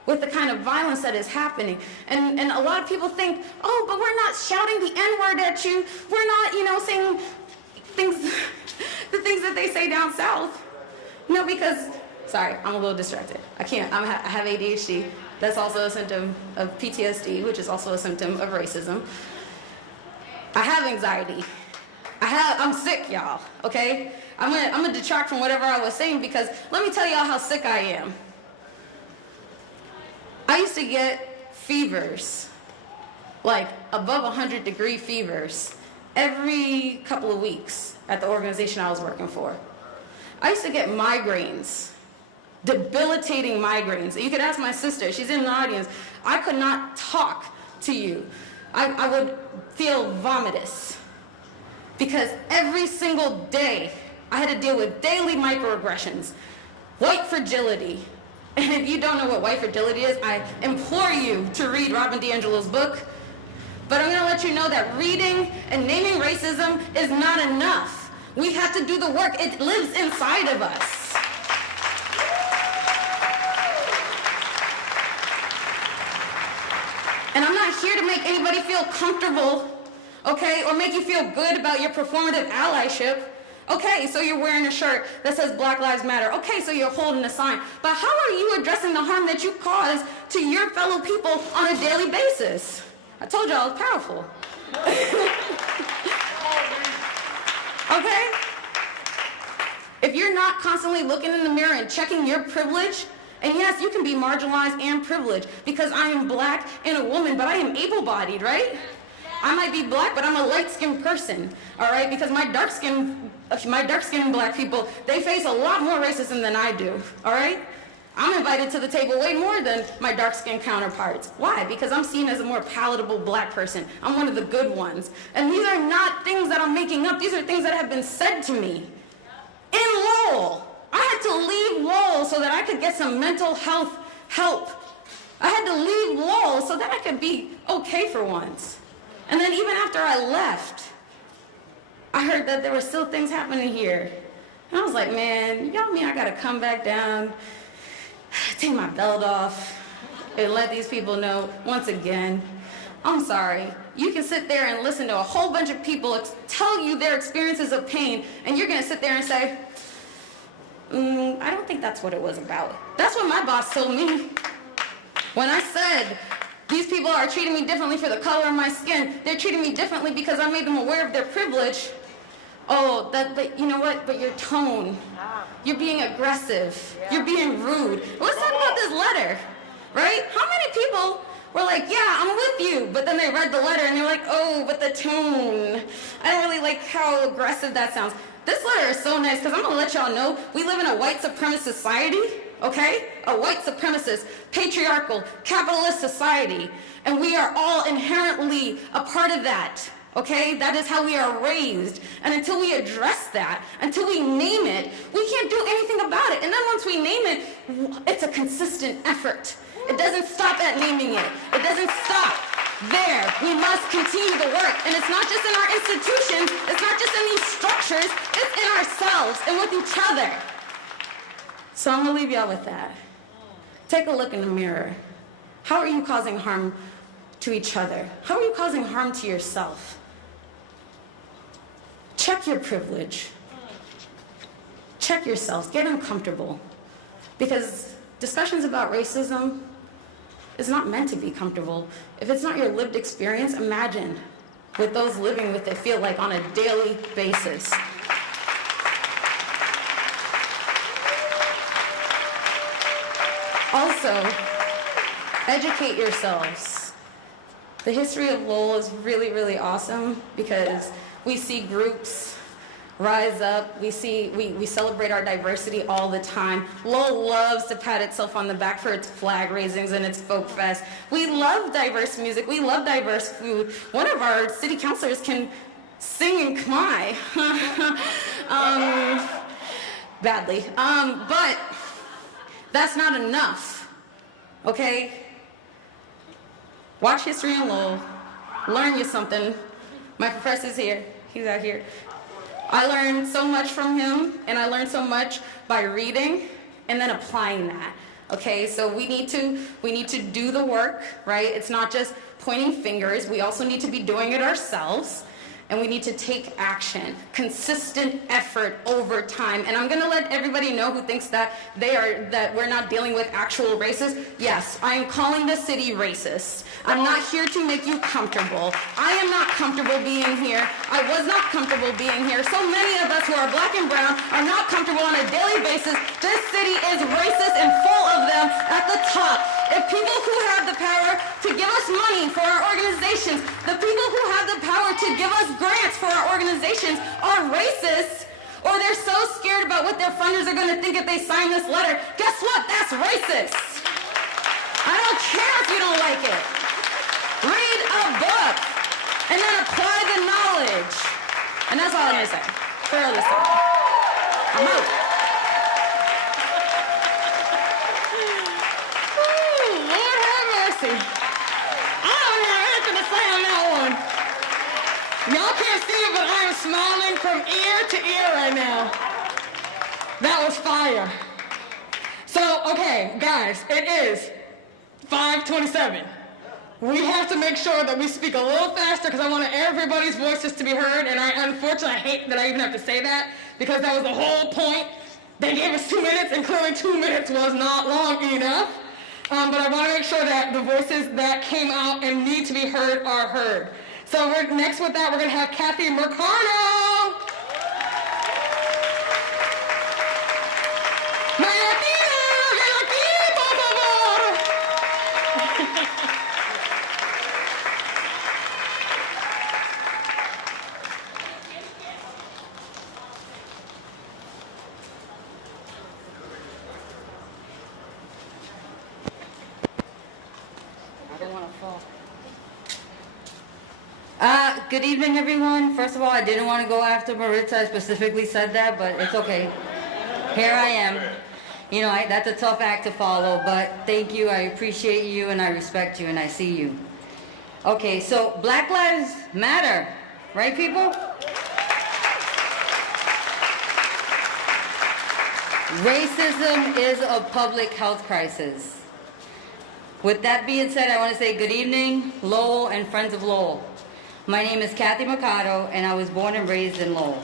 with the kind of violence that is happening. And a lot of people think, oh, but we're not shouting the N-word at you. We're not, saying things, the things that they say down south. No, because, sorry, I'm a little distracted. I can't, I have ADHD. That's also a symptom of PTSD, which is also a symptom of racism. I have anxiety. I'm sick, y'all, okay? I'm gonna detract from whatever I was saying because let me tell y'all how sick I am. I used to get fevers, like above 100-degree fevers, every couple of weeks at the organization I was working for. I used to get migraines, debilitating migraines. You could ask my sister, she's in the audience. I could not talk to you. I would feel vomitous because every single day I had to deal with daily microaggressions, white fragility. And if you don't know what white fragility is, I implore you to read Robin DiAngelo's book. But I'm gonna let you know that reading and naming racism is not enough. We have to do the work. It lives inside of us. And I'm not here to make anybody feel comfortable, okay, or make you feel good about your performative allyship. Okay, so you're wearing a shirt that says Black Lives Matter. Okay, so you're holding a sign. But how are you addressing the harm that you cause to your fellow people on a daily basis? I told y'all it's powerful. Okay? If you're not constantly looking in the mirror and checking your privilege, and yes, you can be marginalized and privileged because I am black and a woman, but I am able-bodied, right? I might be black, but I'm a light-skinned person, all right? Because my dark-skinned black people, they face a lot more racism than I do, all right? I'm invited to the table way more than my dark-skinned counterparts. Why? Because I'm seen as a more palatable black person. I'm one of the good ones. And these are not things that I'm making up. These are things that have been said to me. In Lowell, I had to leave Lowell so that I could get some mental health help. I had to leave Lowell so that I could be okay for once. And then even after I left, I heard that there were still things happening here. And I was like, man, y'all mean I gotta come back down, take my belt off, and let these people know once again, I'm sorry. You can sit there and listen to a whole bunch of people tell you their experiences of pain, and you're gonna sit there and say, I don't think that's what it was about. That's what my boss told me. When I said these people are treating me differently for the color of my skin, they're treating me differently because I made them aware of their privilege. Oh, but you know what? But your tone, you're being aggressive, you're being rude. Let's talk about this letter, right? How many people were like, yeah, I'm with you, but then they read the letter and they're like, oh, but the tone, I don't really like how aggressive that sounds. This letter is so nice because I'm gonna let y'all know we live in a white supremacist society, okay? A white supremacist, patriarchal, capitalist society, and we are all inherently a part of that, okay? That is how we are raised, and until we address that, until we name it, we can't do anything about it. And then once we name it, it's a consistent effort. It doesn't stop at naming it. It doesn't stop there. We must continue the work. And it's not just in our institutions, it's not just in these structures, it's in ourselves and with each other. So I'm gonna leave y'all with that. Take a look in the mirror. How are you causing harm to each other? How are you causing harm to yourself? Check your privilege. Check yourselves, get uncomfortable. Because discussions about racism is not meant to be comfortable. If it's not your lived experience, imagine what those living with it feel like on a daily basis. Also, educate yourselves. The history of Lowell is really, really awesome because we see groups rise up. We celebrate our diversity all the time. Lowell loves to pat itself on the back for its flag raisings and its folk fest. We love diverse music. We love diverse food. One of our city councilors can sing in Khmer. Badly. But that's not enough. Okay? Watch history in Lowell. Learn you something. My professor's here. He's out here. I learned so much from him, and I learned so much by reading and then applying that. Okay, so we need to do the work, right? It's not just pointing fingers. We also need to be doing it ourselves, and we need to take action, consistent effort over time. And I'm going to let everybody know who thinks that we're not dealing with actual racists. Yes, I am calling the city racist. I'm not here to make you comfortable. I am not comfortable being here. I was not comfortable being here. So many of us who are black and brown are not comfortable on a daily basis. This city is racist and full of them at the top. If people who have the power to give us money for our organizations, the people who have the power to give us grants for our organizations are racist, or they're so scared about what their funders are going to think if they sign this letter, guess what? That's racist. I don't care if you don't like it. Read a book and then apply the knowledge. And that's all I'm going to say. For real this time. I'm out. Lord have mercy. I don't have anything to say on that one. Y'all can't see it, but I am smiling from ear to ear right now. That was fire. So, okay, guys, it is 5:27. We have to make sure that we speak a little faster because I want everybody's voices to be heard, and unfortunately I hate that I even have to say that because that was the whole point. They gave us 2 minutes, and clearly 2 minutes was not long enough. But I want to make sure that the voices that came out and need to be heard are heard. So next with that, we're going to have Kathy Mercado. Good evening, everyone. First of all, I didn't want to go after MARITZA. I specifically said that, but it's okay. Here I am. You know, that's a tough act to follow, but thank you. I appreciate you, and I respect you, and I see you. Okay, so Black Lives Matter, right, people? Racism is a public health crisis. With that being said, I want to say good evening, Lowell and friends of Lowell. My name is Kathy Mercado, and I was born and raised in Lowell.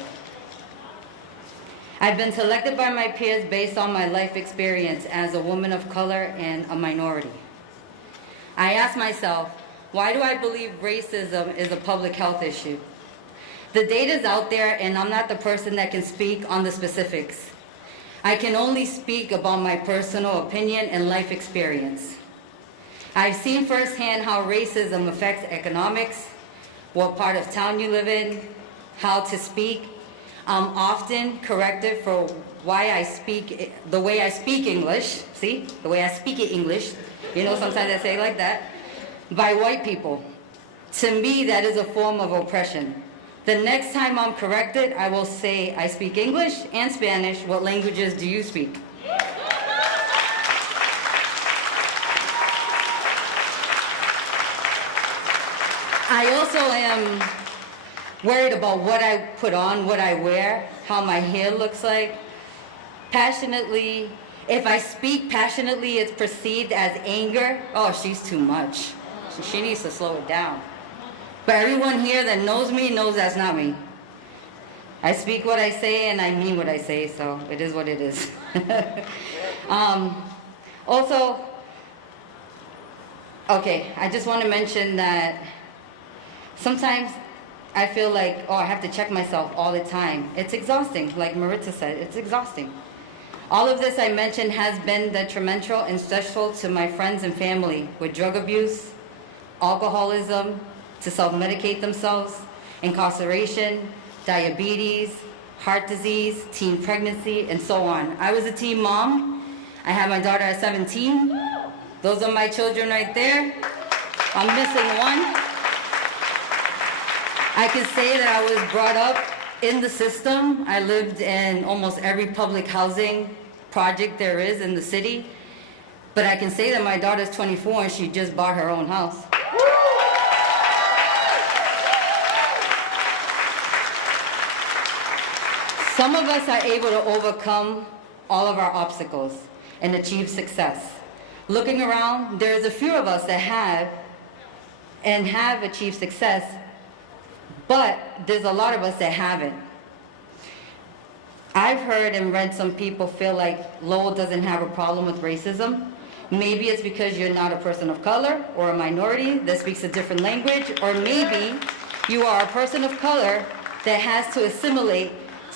I've been selected by my peers based on my life experience as a woman of color and a minority. I ask myself, why do I believe racism is a public health issue? The data's out there, and I'm not the person that can speak on the specifics. I can only speak about my personal opinion and life experience. I've seen firsthand how racism affects economics, what part of town you live in, how to speak. I'm often corrected for why I speak, the way I speak English, see, the way I speak it English, you know, sometimes I say it like that, by white people. To me, that is a form of oppression. The next time I'm corrected, I will say, I speak English and Spanish. What languages do you speak? I also am worried about what I put on, what I wear, how my hair looks like. Passionately, if I speak passionately, it's perceived as anger. Oh, she's too much. She needs to slow it down. But everyone here that knows me knows that's not me. I speak what I say and I mean what I say, so it is what it is. Also, okay, I just want to mention that sometimes I feel like, oh, I have to check myself all the time. It's exhausting, like MARITZA said, it's exhausting. All of this I mentioned has been detrimental and stressful to my friends and family with drug abuse, alcoholism, to self-medicate themselves, incarceration, diabetes, heart disease, teen pregnancy, and so on. I was a teen mom. I had my daughter at 17. Those are my children right there. I'm missing one. I can say that I was brought up in the system. I lived in almost every public housing project there is in the city. But I can say that my daughter's 24 and she just bought her own house. Some of us are able to overcome all of our obstacles and achieve success. Looking around, there's a few of us that have achieved success, but there's a lot of us that haven't. I've heard and read some people feel like Lowell doesn't have a problem with racism. Maybe it's because you're not a person of color or a minority that speaks a different language, or maybe you are a person of color that has to assimilate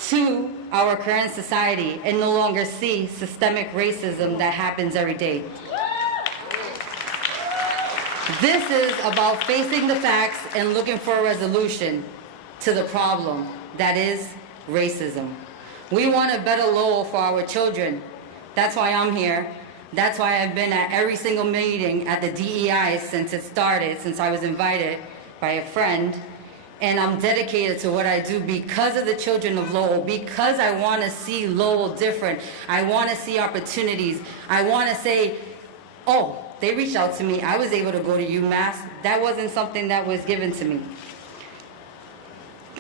to our current society and no longer see systemic racism that happens every day. This is about facing the facts and looking for a resolution to the problem that is racism. We want a better Lowell for our children. That's why I'm here. That's why I've been at every single meeting at the DEI since it started, since I was invited by a friend. And I'm dedicated to what I do because of the children of Lowell, because I want to see Lowell different. I want to see opportunities. I want to say, oh, they reached out to me. I was able to go to UMass. That wasn't something that was given to me,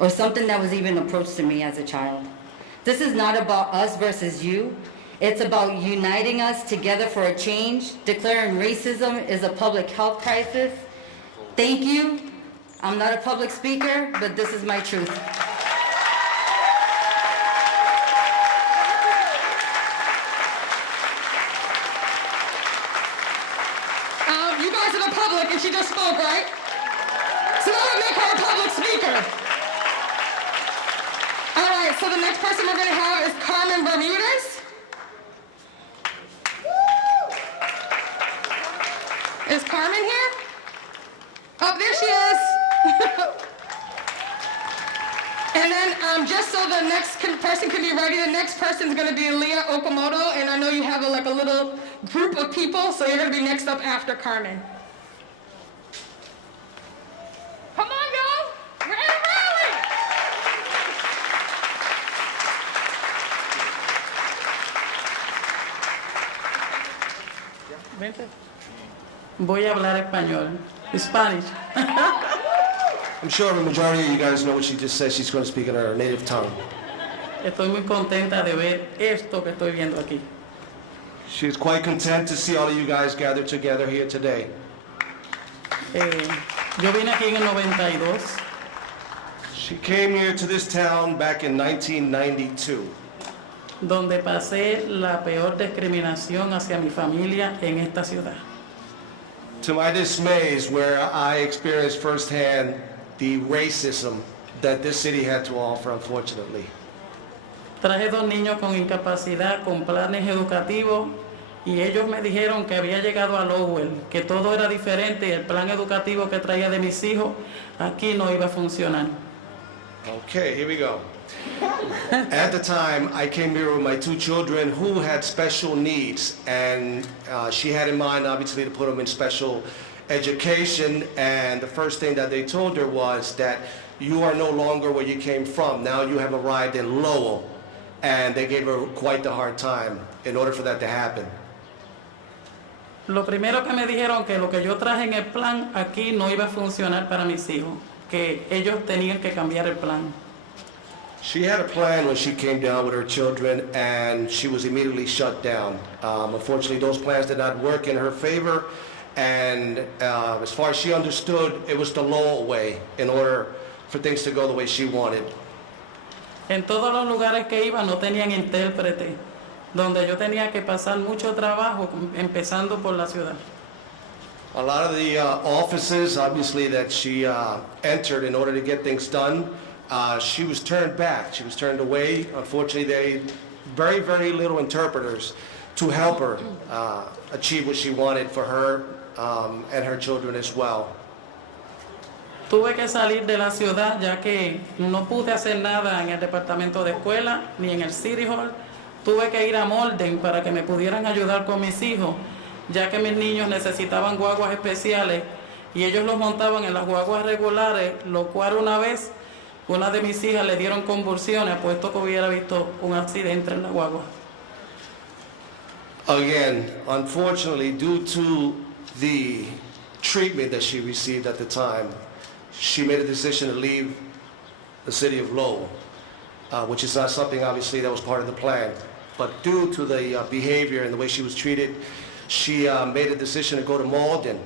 or something that was even approached to me as a child. This is not about us versus you. It's about uniting us together for a change, declaring racism is a public health crisis. Thank you. I'm not a public speaker, but this is my truth. You guys are the public, and she just spoke, right? So that would make her a public speaker. All right, so the next person we're going to have is Carmen Bermudez. Is Carmen here? Oh, there she is. And then just so the next person can be ready, the next person is going to be Leah Okamoto, and I know you have like a little group of people, so you're going to be next up after Carmen. Come on, y'all. We're in a rally. Vente. Voy a hablar español. Spanish. I'm sure the majority of you guys know what she just said. She's going to speak in her native tongue. Estoy muy contenta de ver esto que estoy viendo aquí. She's quite content to see all of you guys gathered together here today. Yo vine aquí en el 92. She came here to this town back in 1992. Donde pasé la peor discriminación hacia mi familia en esta ciudad. To my dismay is where I experienced firsthand the racism that this city had to offer, unfortunately. Traje 2 niños con incapacidad, con planes educativos, y ellos me dijeron que había llegado a Lowell, que todo era diferente y el plan educativo que traía de mis hijos aquí no iba a funcionar. Okay, here we go. At the time, I came here with my 2 children who had special needs, and she had in mind, obviously, to put them in special education, and the first thing that they told her was that you are no longer where you came from. Now you have arrived in Lowell, and they gave her quite the hard time in order for that to happen. Lo primero que me dijeron que lo que yo traje en el plan aquí no iba a funcionar para mis hijos, que ellos tenían que cambiar el plan. She had a plan when she came down with her children, and she was immediately shut down. Unfortunately, those plans did not work in her favor, and as far as she understood, it was the Lowell way in order for things to go the way she wanted. En todos los lugares que iba no tenían intérprete, donde yo tenía que pasar mucho trabajo, empezando por la ciudad. A lot of the offices, obviously, that she entered in order to get things done, she was turned back. She was turned away. Unfortunately, they very, very little interpreters to help her achieve what she wanted for her and her children as well. Tuve que salir de la ciudad ya que no pude hacer nada en el departamento de escuela ni en el City Hall. Tuve que ir a Molden para que me pudieran ayudar con mis hijos, ya que mis niños necesitaban guaguas especiales y ellos los montaban en las guaguas regulares, lo cual una vez una de mis hijas le dieron convulsiones, puesto que hubiera visto un accidente en la guagua. Again, unfortunately, due to the treatment that she received at the time, she made a decision to leave the city of Lowell, which is not something, obviously, that was part of the plan. But due to the behavior and the way she was treated, she made a decision to go to Malden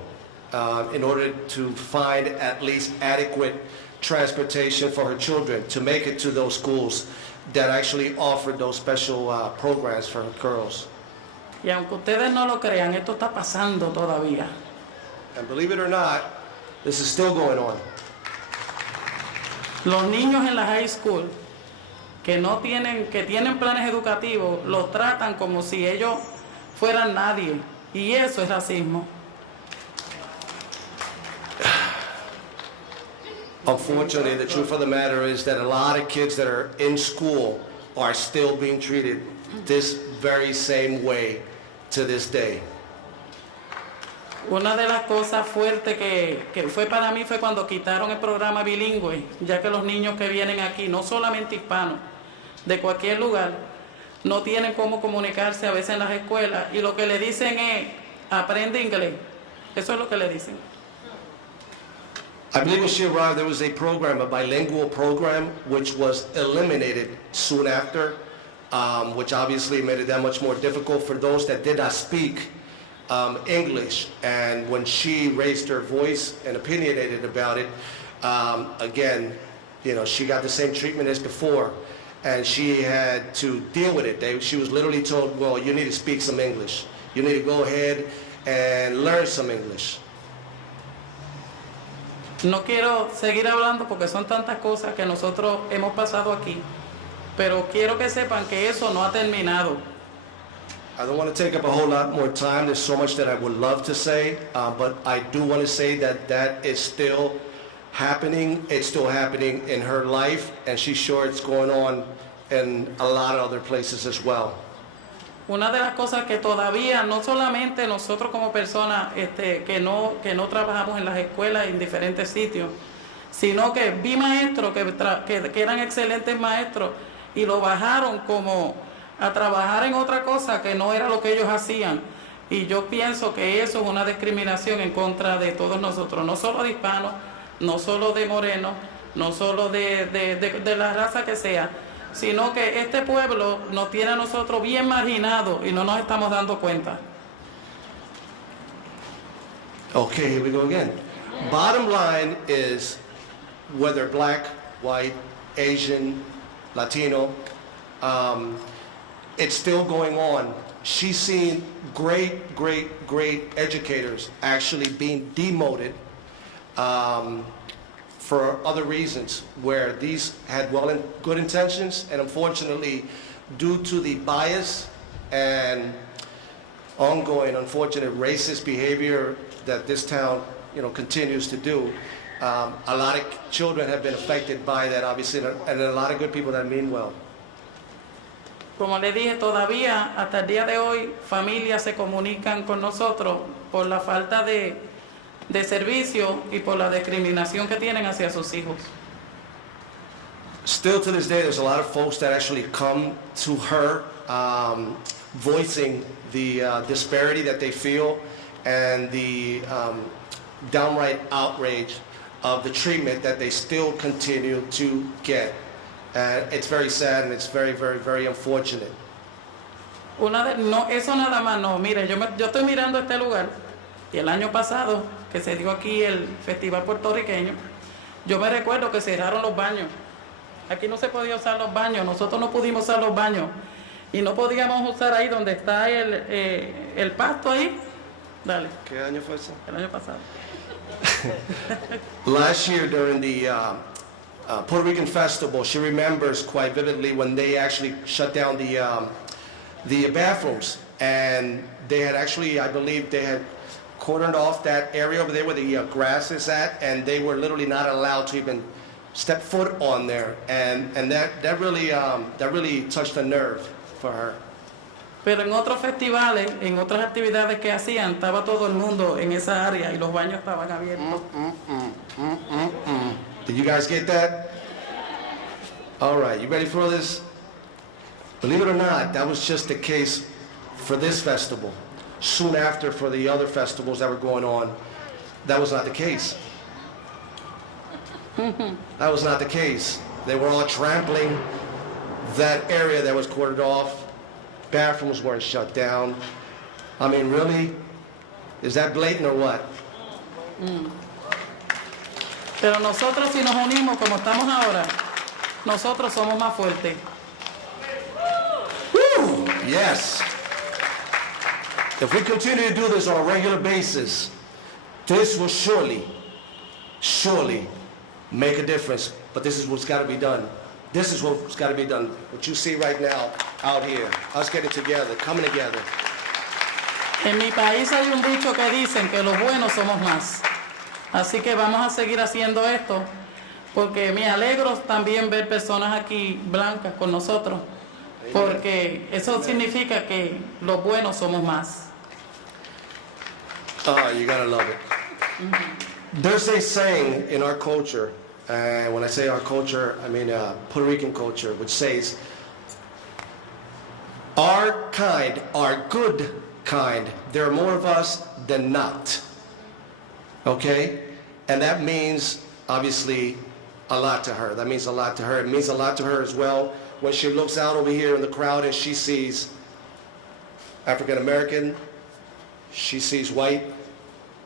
in order to find at least adequate transportation for her children to make it to those schools that actually offered those special programs for girls. Y aunque ustedes no lo crean, esto está pasando todavía. And believe it or not, this is still going on. Los niños en la high school que tienen planes educativos, los tratan como si ellos fueran nadie, y eso es racismo. Unfortunately, the truth of the matter is that a lot of kids that are in school are still being treated this very same way to this day. Una de las cosas fuertes que fue para mí fue cuando quitaron el programa bilingüe, ya que los niños que vienen aquí, no solamente hispanos, de cualquier lugar, no tienen cómo comunicarse a veces en las escuelas, y lo que le dicen es, aprende inglés. Eso es lo que le dicen. I believe when she arrived, there was a program, a bilingual program, which was eliminated soon after, which obviously made it that much more difficult for those that did not speak English. And when she raised her voice and opinionated about it, again, she got the same treatment as before, and she had to deal with it. She was literally told, well, you need to speak some English. You need to go ahead and learn some English. No quiero seguir hablando porque son tantas cosas que nosotros hemos pasado aquí, pero quiero que sepan que eso no ha terminado. I don't want to take up a whole lot more time. There's so much that I would love to say, but I do want to say that is still happening. It's still happening in her life, and she's sure it's going on in a lot of other places as well. Una de las cosas que todavía, no solamente nosotros como personas que no trabajamos en las escuelas en diferentes sitios, sino que vi maestros que eran excelentes maestros y lo bajaron como a trabajar en otra cosa que no era lo que ellos hacían. Y yo pienso que eso es una discriminación en contra de todos nosotros, no solo de hispanos, no solo de morenos, no solo de la raza que sea, sino que este pueblo nos tiene a nosotros bien marginados y no nos estamos dando cuenta. Okay, here we go again. Bottom line is, whether black, white, Asian, Latino, it's still going on she's seen great educators actually being demoted for other reasons, where these had good intentions, and unfortunately, due to the bias and ongoing unfortunate racist behavior that this town, continues to do, a lot of children have been affected by that, obviously, and a lot of good people that mean well. Como le dije, todavía hasta el día de hoy familias se comunican con nosotros por la falta de servicio y por la discriminación que tienen hacia sus hijos. Still to this day, there's a lot of folks that actually come to her voicing the disparity that they feel and the downright outrage of the treatment that they still continue to get. And it's very sad and it's very unfortunate. No, eso nada más no. Mire, yo estoy mirando este lugar y el año pasado que se dio aquí el festival puertorriqueño, yo me recuerdo que cerraron los baños. Aquí no se podía usar los baños, nosotros no pudimos usar los baños y no podíamos usar ahí donde está el pasto ahí. Dale. ¿Qué año fue eso? El año pasado. Last year during the Puerto Rican festival, she remembers quite vividly when they actually shut down the bathrooms, and they had actually, I believe, they had cordoned off that area over there where the grass is at, and they were literally not allowed to even step foot on there, and that really touched a nerve for her. Pero en otros festivales, en otras actividades que hacían, estaba todo el mundo en esa área y los baños estaban abiertos. Did you guys get that? All right, you ready for this? Believe it or not, that was just the case for this festival. Soon after, for the other festivals that were going on, that was not the case. That was not the case. They were all trampling that area that was cordoned off. Bathrooms weren't shut down. I mean, really? Is that blatant or what? Pero nosotros si nos unimos como estamos ahora, nosotros somos más fuertes. Woo! Yes. If we continue to do this on a regular basis, this will surely make a difference. But this is what's got to be done. This is what's got to be done. What you see right now out here, us getting together, coming together. En mi país hay un dicho que dicen que los buenos somos más. Así que vamos a seguir haciendo esto, porque me alegro también ver personas aquí blancas con nosotros, porque eso significa que los buenos somos más. Oh, you gotta love it. There's a saying in our culture, and when I say our culture, I mean Puerto Rican culture, which says, our kind, our good kind, there are more of us than not. Okay? And that means, obviously, a lot to her. That means a lot to her. It means a lot to her as well when she looks out over here in the crowd and she sees African American, she sees white,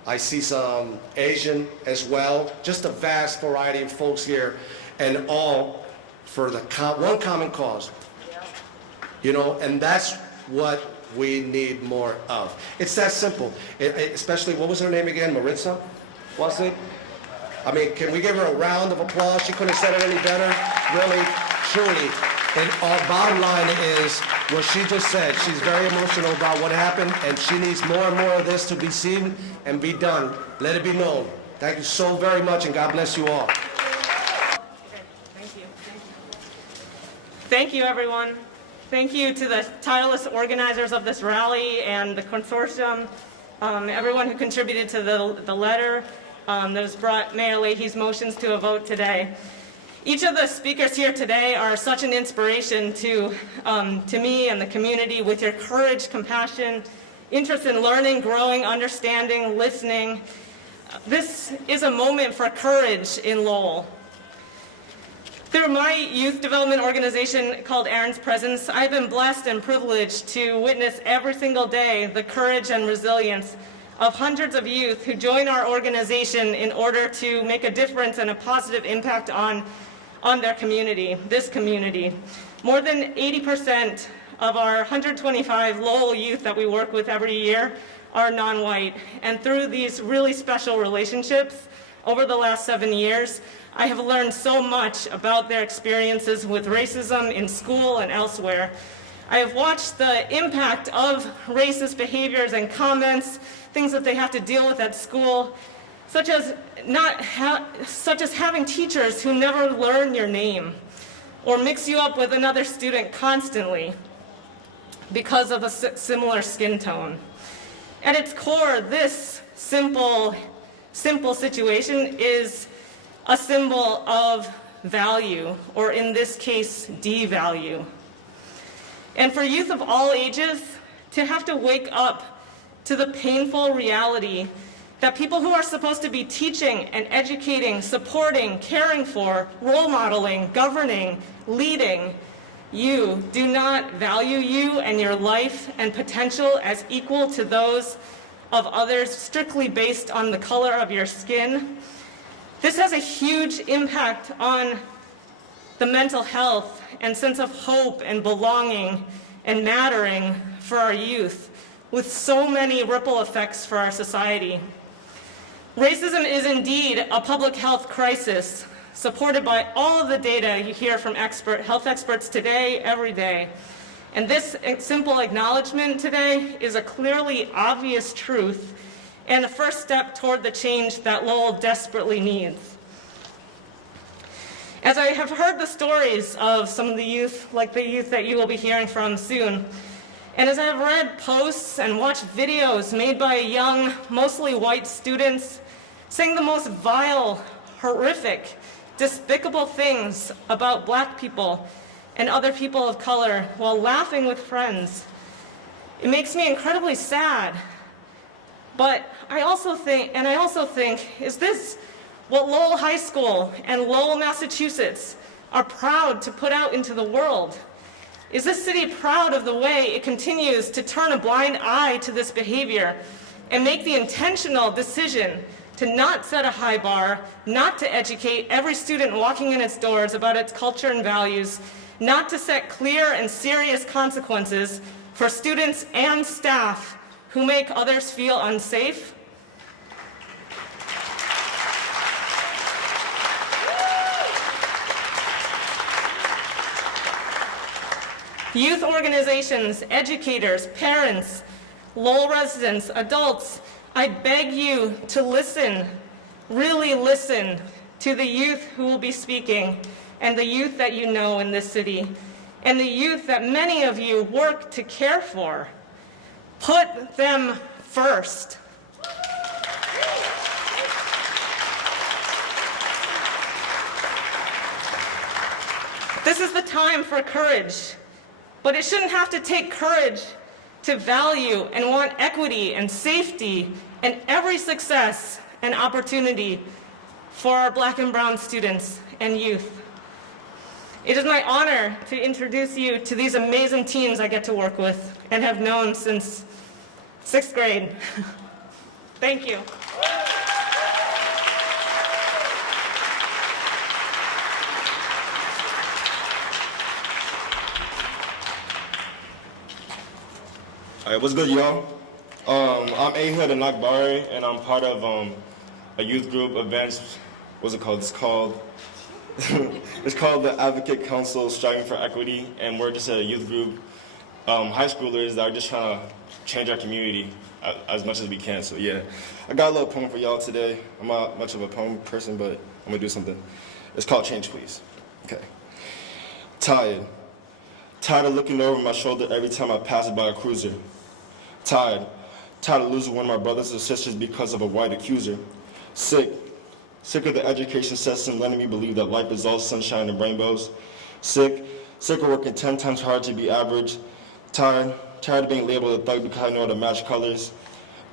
I see some Asian as well, just a vast variety of folks here, and all for the one common cause. And that's what we need more of. It's that simple. Especially, what was her name again? MARITZA? Was it? I mean, can we give her a round of applause? She couldn't have said it any better. Really, truly. And our bottom line is what she just said. She's very emotional about what happened, and she needs more and more of this to be seen and be done. Let it be known. Thank you so very much, and God bless you all. Thank you. Thank you, everyone. Thank you to the tireless organizers of this rally and the consortium, everyone who contributed to the letter that has brought Mayor Leahy's motions to a vote today. Each of the speakers here today are such an inspiration to me and the community with your courage, compassion, interest in learning, growing, understanding, listening. This is a moment for courage in Lowell. Through my youth development organization called Aaron's Presence, I've been blessed and privileged to witness every single day the courage and resilience of hundreds of youth who join our organization in order to make a difference and a positive impact on their community, this community. More than 80% of our 125 Lowell youth that we work with every year are non-white. And through these really special relationships over the last 7 years, I have learned so much about their experiences with racism in school and elsewhere. I have watched the impact of racist behaviors and comments, things that they have to deal with at school, such as having teachers who never learn your name or mix you up with another student constantly because of a similar skin tone. At its core, this simple situation is a symbol of value, or in this case, devalue. And for youth of all ages to have to wake up to the painful reality that people who are supposed to be teaching and educating, supporting, caring for, role modeling, governing, leading, you do not value you and your life and potential as equal to those of others strictly based on the color of your skin. This has a huge impact on the mental health and sense of hope and belonging and mattering for our youth, with so many ripple effects for our society. Racism is indeed a public health crisis, supported by all of the data you hear from health experts today, every day. And this simple acknowledgement today is a clearly obvious truth and a first step toward the change that Lowell desperately needs. As I have heard the stories of some of the youth, like the youth that you will be hearing from soon, and as I have read posts and watched videos made by young, mostly white students saying the most vile, horrific, despicable things about Black people and other people of color while laughing with friends, it makes me incredibly sad. But I also think, is this what Lowell High School and Lowell, Massachusetts are proud to put out into the world? Is this city proud of the way it continues to turn a blind eye to this behavior and make the intentional decision to not set a high bar, not to educate every student walking in its doors about its culture and values, not to set clear and serious consequences for students and staff who make others feel unsafe? Youth organizations, educators, parents, Lowell residents, adults, I beg you to listen, really listen to the youth who will be speaking and the youth that you know in this city and the youth that many of you work to care for. Put them first. This is the time for courage. But it shouldn't have to take courage to value and want equity and safety and every success and opportunity for our Black and brown students and youth. It is my honor to introduce you to these amazing teams I get to work with and have known since 6th grade. Thank you. All right, what's good, y'all? I'm Ahud and Akbari, and I'm part of a youth group events. What's it called? It's called it's called the Advocate Council Striving for Equity, and we're just a youth group, high schoolers that are just trying to change our community as much as we can. So yeah, I got a little poem for y'all today. I'm not much of a poem person, but I'm gonna do something. It's called Change, Please. Okay. Tired of looking over my shoulder every time I pass by a cruiser. Tired of losing one of my brothers or sisters because of a white accuser. Sick of the education system letting me believe that life is all sunshine and rainbows. Sick of working 10 times harder to be average. Tired of being labeled a thug because I know how to match colors.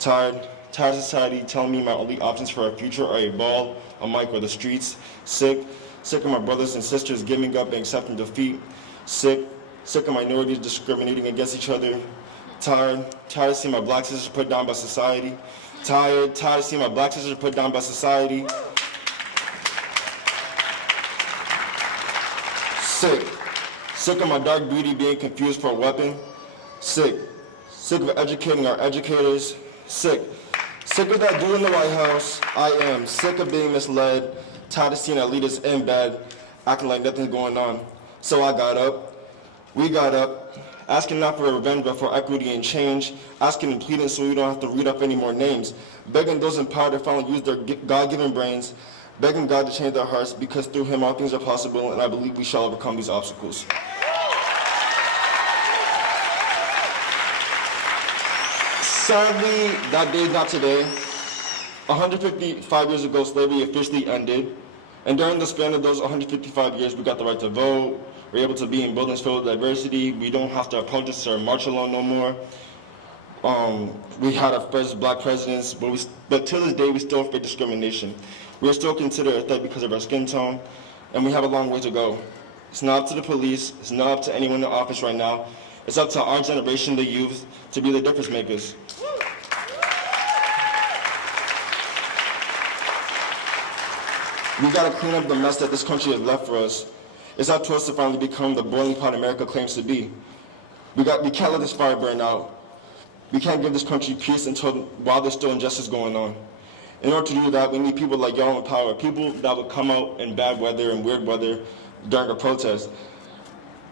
Tired of society telling me my only options for a future are a ball, a mic, or the streets. Sick of my brothers and sisters giving up and accepting defeat. Sick of minorities discriminating against each other. Tired of seeing my Black sisters put down by society. Tired of seeing my Black sisters put down by society. Sick of my dark beauty being confused for a weapon. Sick. Sick of educating our educators. Sick. Sick of that dude in the White House. I am sick of being misled. Tired of seeing our leaders in bed, acting like nothing's going on. So I got up. We got up, asking not for revenge but for equity and change, asking and pleading so we don't have to read up any more names, begging those in power to finally use their God-given brains, begging God to change their hearts because through Him all things are possible, and I believe we shall overcome these obstacles. Sadly, that day is not today. 155 years ago, slavery officially ended, and during the span of those 155 years, we got the right to vote. We're able to be in buildings filled with diversity. We don't have to protest or march alone no more. We had our first black presidents, but to this day, we still face discrimination. We are still considered a threat because of our skin tone, and we have a long way to go. It's not up to the police. It's not up to anyone in office right now. It's up to our generation, the youth, to be the difference makers. We gotta clean up the mess that this country has left for us. It's up to us to finally become the boiling pot America claims to be. We can't let this fire burn out. We can't give this country peace while there's still injustice going on. In order to do that, we need people like y'all in power, people that would come out in bad weather and weird weather during a protest,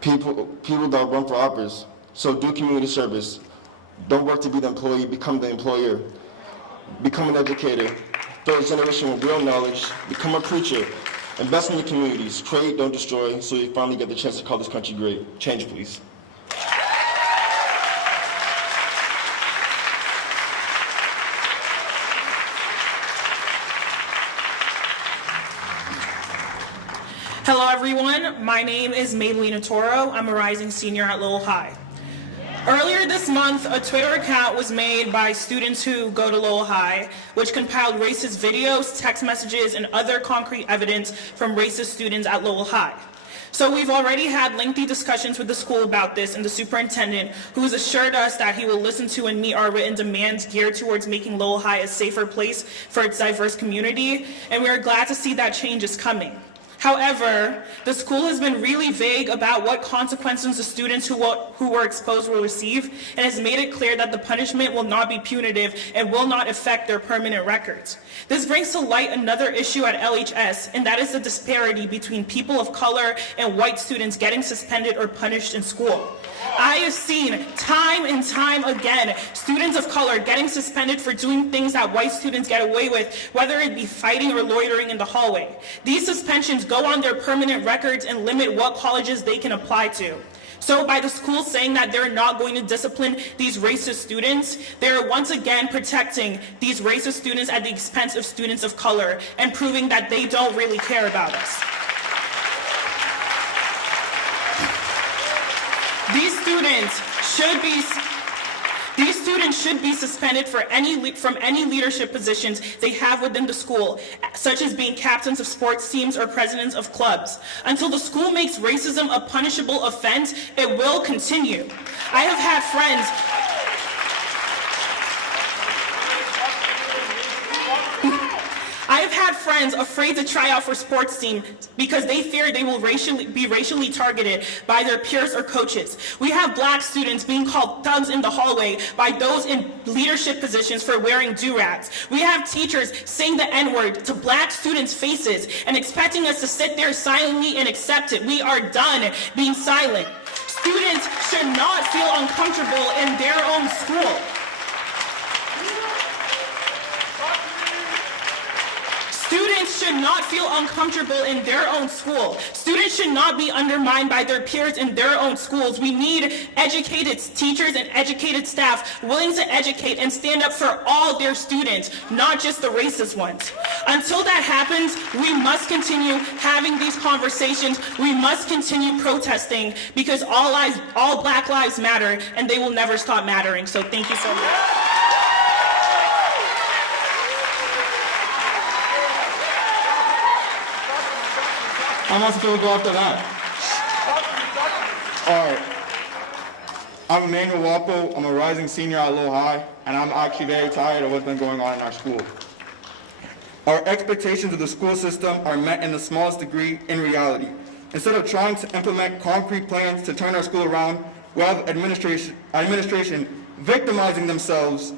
people that run for office. So do community service. Don't work to be the employee, become the employer. Become an educator. Build a generation with real knowledge. Become a preacher. Invest in your communities. Create, don't destroy, so you finally get the chance to call this country great. Change, please. Hello everyone, my name is Maylena Toro. I'm a rising senior at Lowell High. Earlier this month, a Twitter account was made by students who go to Lowell High, which compiled racist videos, text messages, and other concrete evidence from racist students at Lowell High. So we've already had lengthy discussions with the school about this, and the superintendent, who has assured us that he will listen to and meet our written demands geared towards making Lowell High a safer place for its diverse community, and we are glad to see that change is coming. However, the school has been really vague about what consequences the students who were exposed will receive, and has made it clear that the punishment will not be punitive and will not affect their permanent records. This brings to light another issue at LHS, and that is the disparity between people of color and white students getting suspended or punished in school. I have seen time and time again students of color getting suspended for doing things that white students get away with, whether it be fighting or loitering in the hallway. These suspensions go on their permanent records and limit what colleges they can apply to. So by the school saying that they're not going to discipline these racist students, they're once again protecting these racist students at the expense of students of color and proving that they don't really care about us. These students should be suspended from any leadership positions they have within the school, such as being captains of sports teams or presidents of clubs. Until the school makes racism a punishable offense, it will continue. I have had friends afraid to try out for sports team because they fear they will be racially targeted by their peers or coaches. We have black students being called thugs in the hallway by those in leadership positions for wearing do-rags. We have teachers saying the N-word to black students' faces and expecting us to sit there silently and accept it. We are done being silent. Students should not feel uncomfortable in their own school. Students should not feel uncomfortable in their own school. Students should not be undermined by their peers in their own schools. We need educated teachers and educated staff willing to educate and stand up for all their students, not just the racist ones. Until that happens, we must continue having these conversations. We must continue protesting because all Black lives matter, and they will never stop mattering. So thank you so much. How am I supposed to go after that? All right. I'm Emmanuel Wapo. I'm a rising senior at Lowell High, and I'm actually very tired of what's been going on in our school. Our expectations of the school system are met in the smallest degree in reality. Instead of trying to implement concrete plans to turn our school around, we have administration victimizing themselves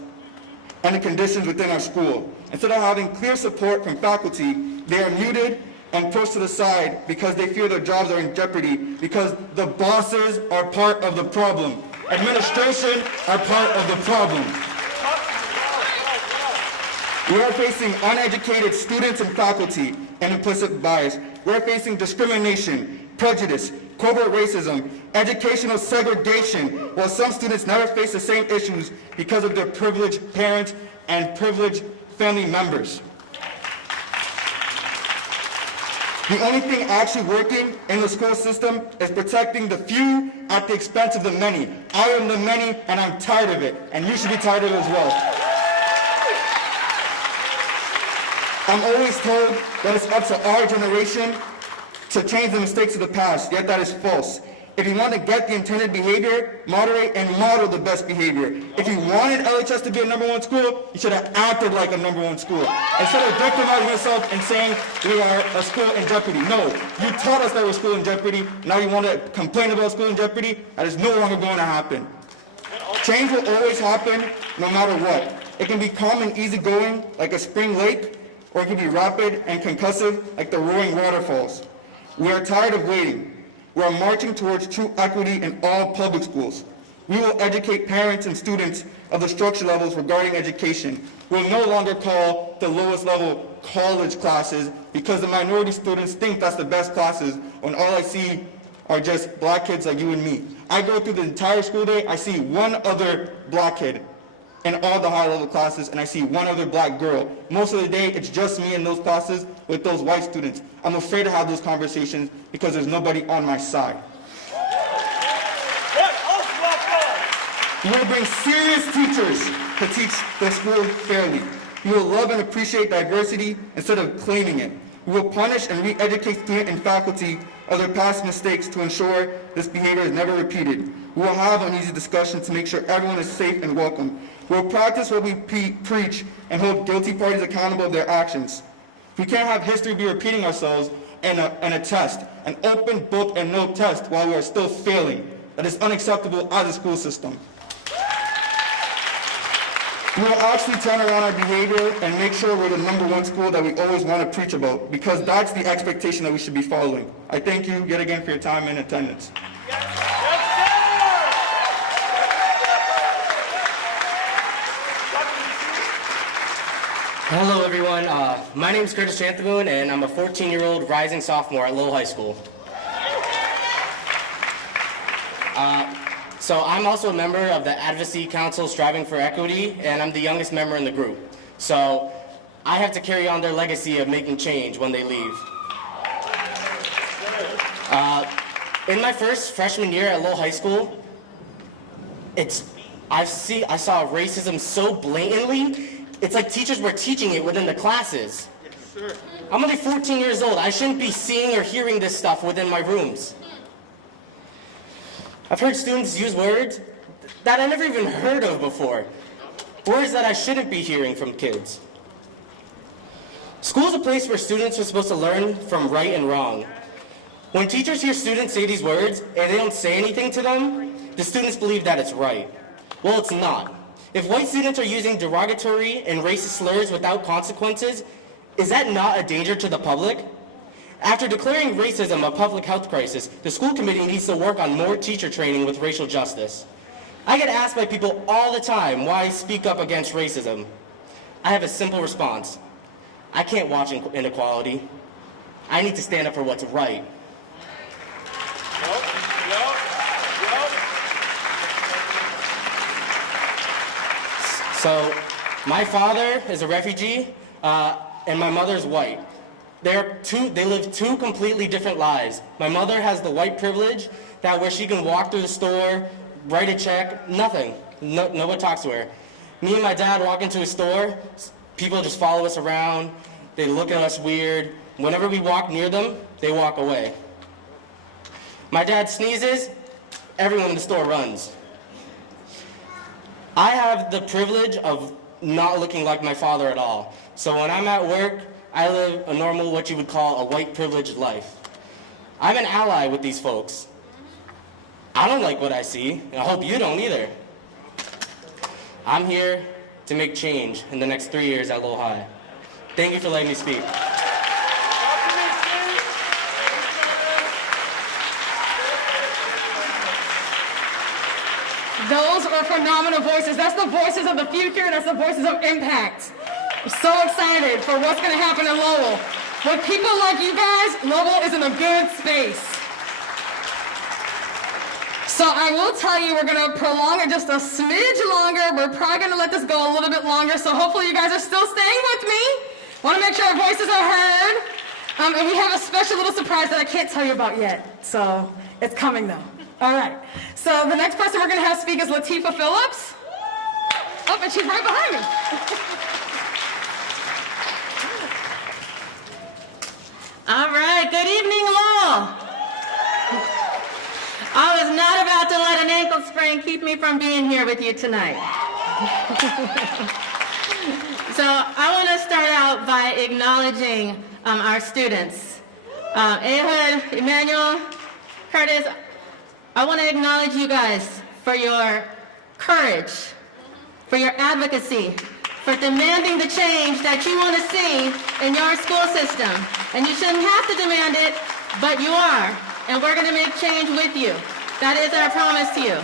and the conditions within our school. Instead of having clear support from faculty, they are muted and pushed to the side because they feel their jobs are in jeopardy, because the bosses are part of the problem. Administration are part of the problem. We are facing uneducated students and faculty and implicit bias. We are facing discrimination, prejudice, covert racism, educational segregation, while some students never face the same issues because of their privileged parents and privileged family members. The only thing actually working in the school system is protecting the few at the expense of the many. I am the many, and I'm tired of it, and you should be tired of it as well. I'm always told that it's up to our generation to change the mistakes of the past, yet that is false. If you want to get the intended behavior, moderate and model the best behavior. If you wanted LHS to be a #1 school, you should have acted like a #1 school. Instead of victimizing yourself and saying we are a school in jeopardy. No, you taught us that we're school in jeopardy. Now you want to complain about school in jeopardy? That is no longer going to happen. Change will always happen no matter what. It can be calm and easygoing like a spring lake, or it can be rapid and concussive like the roaring waterfalls. We are tired of waiting. We are marching towards true equity in all public schools. We will educate parents and students of the structure levels regarding education. We will no longer call the lowest level college classes because the minority students think that's the best classes when all I see are just black kids like you and me. I go through the entire school day, I see one other black kid in all the high level classes, and I see one other black girl. Most of the day, it's just me in those classes with those white students. I'm afraid to have those conversations because there's nobody on my side. We will bring serious teachers to teach the school fairly. We will love and appreciate diversity instead of claiming it. We will punish and re-educate students and faculty of their past mistakes to ensure this behavior is never repeated. We will have an easy discussion to make sure everyone is safe and welcome. We will practice what we preach and hold guilty parties accountable of their actions. We can't have history be repeating ourselves in a test, an open book and note test while we are still failing. That is unacceptable as a school system. We will actually turn around our behavior and make sure we're the #1 school that we always want to preach about, because that's the expectation that we should be following. I thank you yet again for your time and attendance. Hello everyone, my name is Curtis Chanthaboon and I'm a 14-year-old rising sophomore at Lowell High School. So I'm also a member of the Advocacy Council Striving for Equity, and I'm the youngest member in the group. So I have to carry on their legacy of making change when they leave. In my first freshman year at Lowell High School, I saw racism so blatantly. It's like teachers were teaching it within the classes. Yes, sir. I'm only 14 years old. I shouldn't be seeing or hearing this stuff within my rooms. I've heard students use words that I never even heard of before. Words that I shouldn't be hearing from kids. School is a place where students are supposed to learn from right and wrong. When teachers hear students say these words and they don't say anything to them, the students believe that it's right. Well, it's not. If white students are using derogatory and racist slurs without consequences, is that not a danger to the public? After declaring racism a public health crisis, the school committee needs to work on more teacher training with racial justice. I get asked by people all the time why I speak up against racism. I have a simple response. I can't watch inequality. I need to stand up for what's right. So, my father is a refugee, and my mother's white. They live two completely different lives. My mother has the white privilege that where she can walk through the store, write a check, nothing. No one talks to her. Me and my dad walk into a store, people just follow us around, they look at us weird. Whenever we walk near them, they walk away. My dad sneezes, everyone in the store runs. I have the privilege of not looking like my father at all. So when I'm at work, I live a normal, what you would call a white privileged life. I'm an ally with these folks. I don't like what I see, and I hope you don't either. I'm here to make change in the next 3 years at Lowell High. Thank you for letting me speak. Those are phenomenal voices. That's the voices of the future. That's the voices of impact. I'm so excited for what's going to happen in Lowell. With people like you guys, Lowell is in a good space. So I will tell you, we're going to prolong it just a smidge longer. We're probably going to let this go a little bit longer. So hopefully you guys are still staying with me. Want to make sure our voices are heard. And we have a special little surprise that I can't tell you about yet. So it's coming though. All right. So the next person we're going to have speak is Latifah Phillips. Oh, and she's right behind me. All right. Good evening, Lowell. I was not about to let an ankle sprain keep me from being here with you tonight. So I want to start out by acknowledging our students. Ehud, Emmanuel, Curtis, I want to acknowledge you guys for your courage, for your advocacy, for demanding the change that you want to see in your school system. And you shouldn't have to demand it, but you are. And we're going to make change with you. That is our promise to you.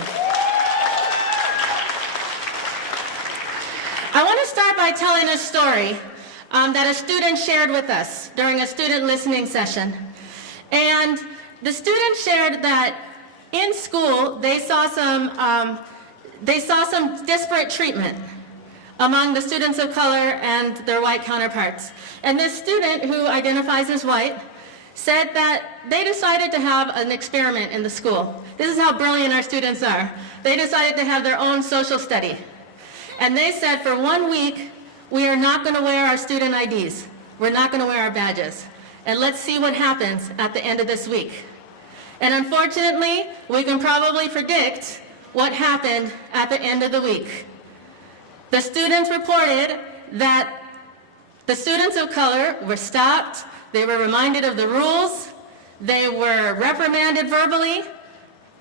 I want to start by telling a story that a student shared with us during a student listening session. And the student shared that in school they saw some disparate treatment among the students of color and their white counterparts. And this student, who identifies as white, said that they decided to have an experiment in the school. This is how brilliant our students are. They decided to have their own social study. And they said, for 1 week, we are not going to wear our student IDs. We're not going to wear our badges. And let's see what happens at the end of this week. And unfortunately, we can probably predict what happened at the end of the week. The students reported that the students of color were stopped, they were reminded of the rules, they were reprimanded verbally,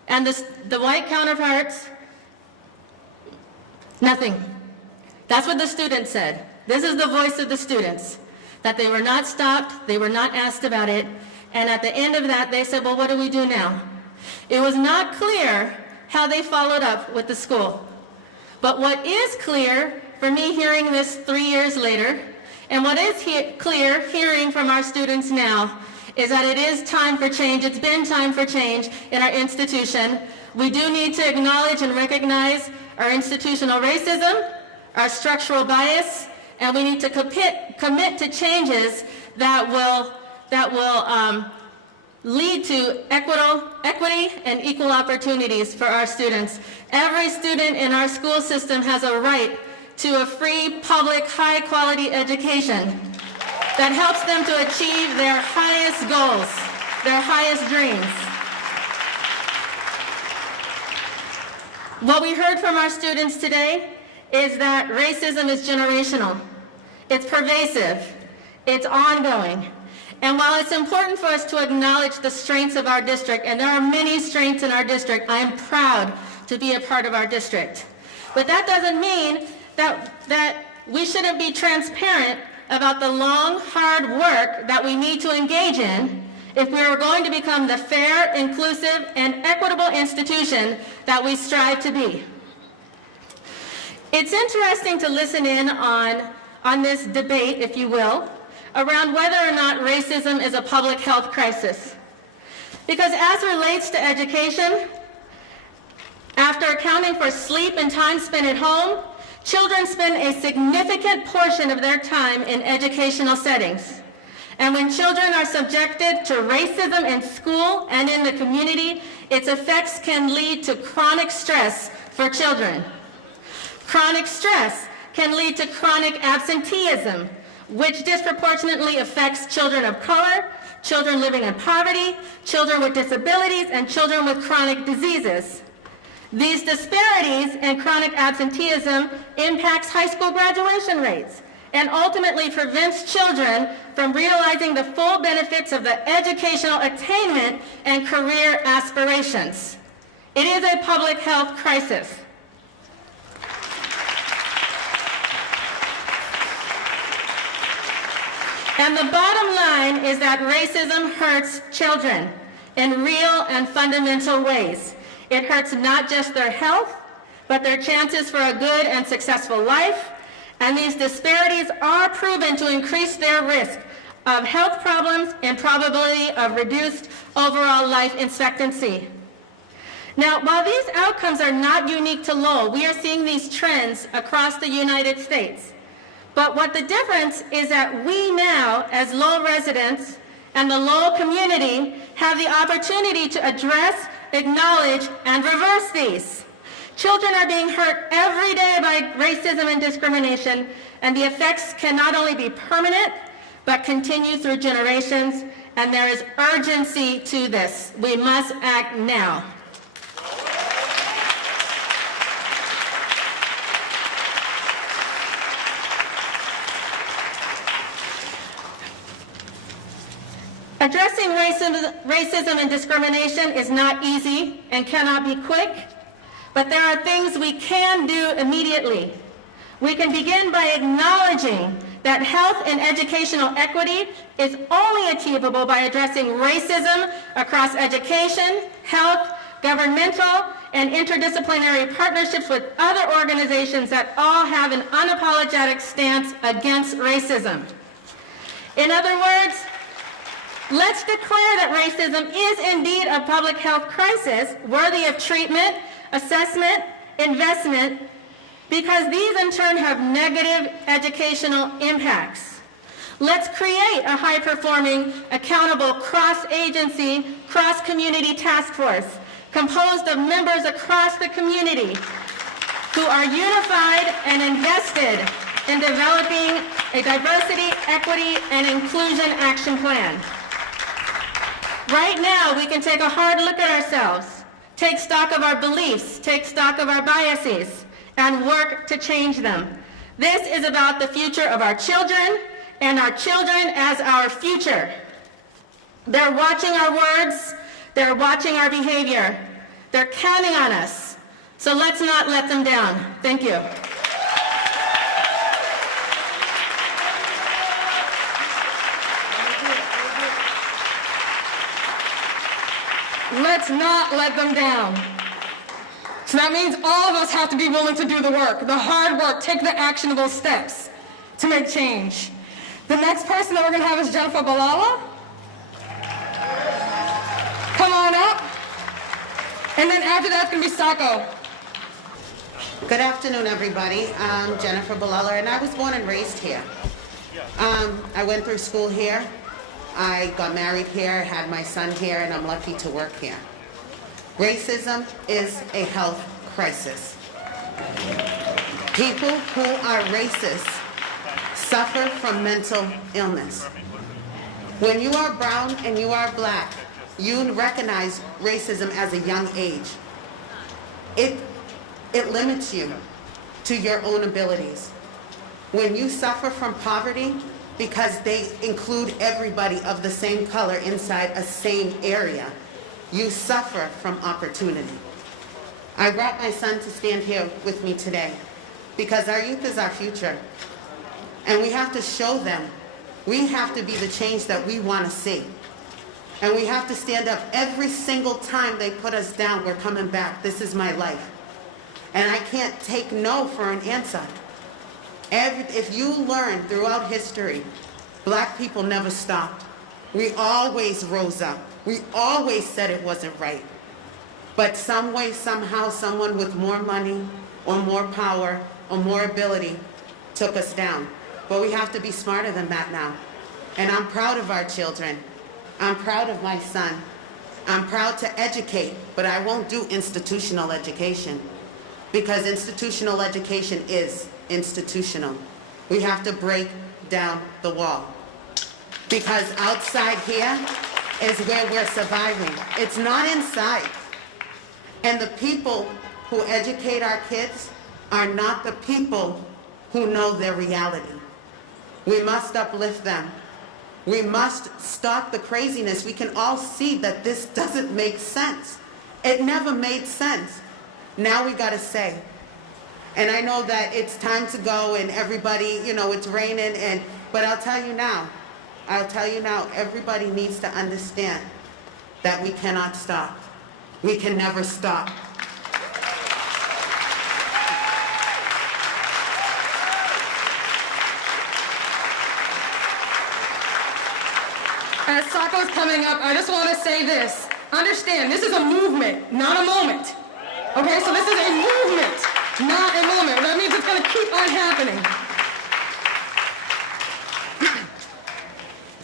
and the white counterparts, nothing. That's what the students said. This is the voice of the students, that they were not stopped, they were not asked about it, and at the end of that, they said, well, what do we do now? It was not clear how they followed up with the school. But what is clear for me hearing this 3 years later, and what is clear hearing from our students now, is that it is time for change. It's been time for change in our institution. We do need to acknowledge and recognize our institutional racism, our structural bias, and we need to commit to changes that will lead to equity and equal opportunities for our students. Every student in our school system has a right to a free, public, high-quality education that helps them to achieve their highest goals, their highest dreams. What we heard from our students today is that racism is generational. It's pervasive. It's ongoing. And while it's important for us to acknowledge the strengths of our district, and there are many strengths in our district, I am proud to be a part of our district. But that doesn't mean that we shouldn't be transparent about the long, hard work that we need to engage in if we are going to become the fair, inclusive, and equitable institution that we strive to be. It's interesting to listen in on this debate, if you will, around whether or not racism is a public health crisis. Because as relates to education, after accounting for sleep and time spent at home, children spend a significant portion of their time in educational settings. And when children are subjected to racism in school and in the community, its effects can lead to chronic stress for children. Chronic stress can lead to chronic absenteeism, which disproportionately affects children of color, children living in poverty, children with disabilities, and children with chronic diseases. These disparities in chronic absenteeism impacts high school graduation rates and ultimately prevents children from realizing the full benefits of the educational attainment and career aspirations. It is a public health crisis. And the bottom line is that racism hurts children in real and fundamental ways. It hurts not just their health, but their chances for a good and successful life. And these disparities are proven to increase their risk of health problems and probability of reduced overall life expectancy. Now, while these outcomes are not unique to Lowell, we are seeing these trends across the United States. But what the difference is that we now, as Lowell residents and the Lowell community, have the opportunity to address, acknowledge, and reverse these. Children are being hurt every day by racism and discrimination, and the effects can not only be permanent, but continue through generations, and there is urgency to this. We must act now. Addressing racism and discrimination is not easy and cannot be quick, but there are things we can do immediately. We can begin by acknowledging that health and educational equity is only achievable by addressing racism across education, health, governmental, and interdisciplinary partnerships with other organizations that all have an unapologetic stance against racism. In other words, let's declare that racism is indeed a public health crisis worthy of treatment, assessment, investment, because these in turn have negative educational impacts. Let's create a high-performing, accountable, cross-agency, cross-community task force composed of members across the community who are unified and invested in developing a diversity, equity, and inclusion action plan. Right now, we can take a hard look at ourselves, take stock of our beliefs, take stock of our biases, and work to change them. This is about the future of our children and our children as our future. They're watching our words, they're watching our behavior, they're counting on us. So let's not let them down. Thank you. Let's not let them down. So that means all of us have to be willing to do the work, the hard work, take the actionable steps to make change. The next person that we're going to have is Jennifer Balala. Come on up. And then after that's going to be Sako. Good afternoon, everybody. I'm Jennifer Balala, and I was born and raised here. I went through school here. I got married here, had my son here, and I'm lucky to work here. Racism is a health crisis. People who are racist suffer from mental illness. When you are brown and you are black, you recognize racism as a young age. It limits you to your own abilities. When you suffer from poverty, because they include everybody of the same color inside a same area, you suffer from opportunity. I brought my son to stand here with me today because our youth is our future. And we have to show them, we have to be the change that we want to see. And we have to stand up every single time they put us down. We're coming back. This is my life. And I can't take no for an answer. If you learn throughout history, black people never stopped. We always rose up. We always said it wasn't right. But some way, somehow, someone with more money or more power or more ability took us down. But we have to be smarter than that now. And I'm proud of our children. I'm proud of my son. I'm proud to educate, but I won't do institutional education because institutional education is institutional. We have to break down the wall because outside here is where we're surviving. It's not inside. And the people who educate our kids are not the people who know their reality. We must uplift them. We must stop the craziness. We can all see that this doesn't make sense. It never made sense. Now we gotta say. And I know that it's time to go and everybody, you know, it's raining but I'll tell you now, everybody needs to understand that we cannot stop. We can never stop. As Saco's coming up, I just want to say this. Understand, this is a movement, not a moment. Okay, so this is a movement, not a moment. That means it's going to keep on happening.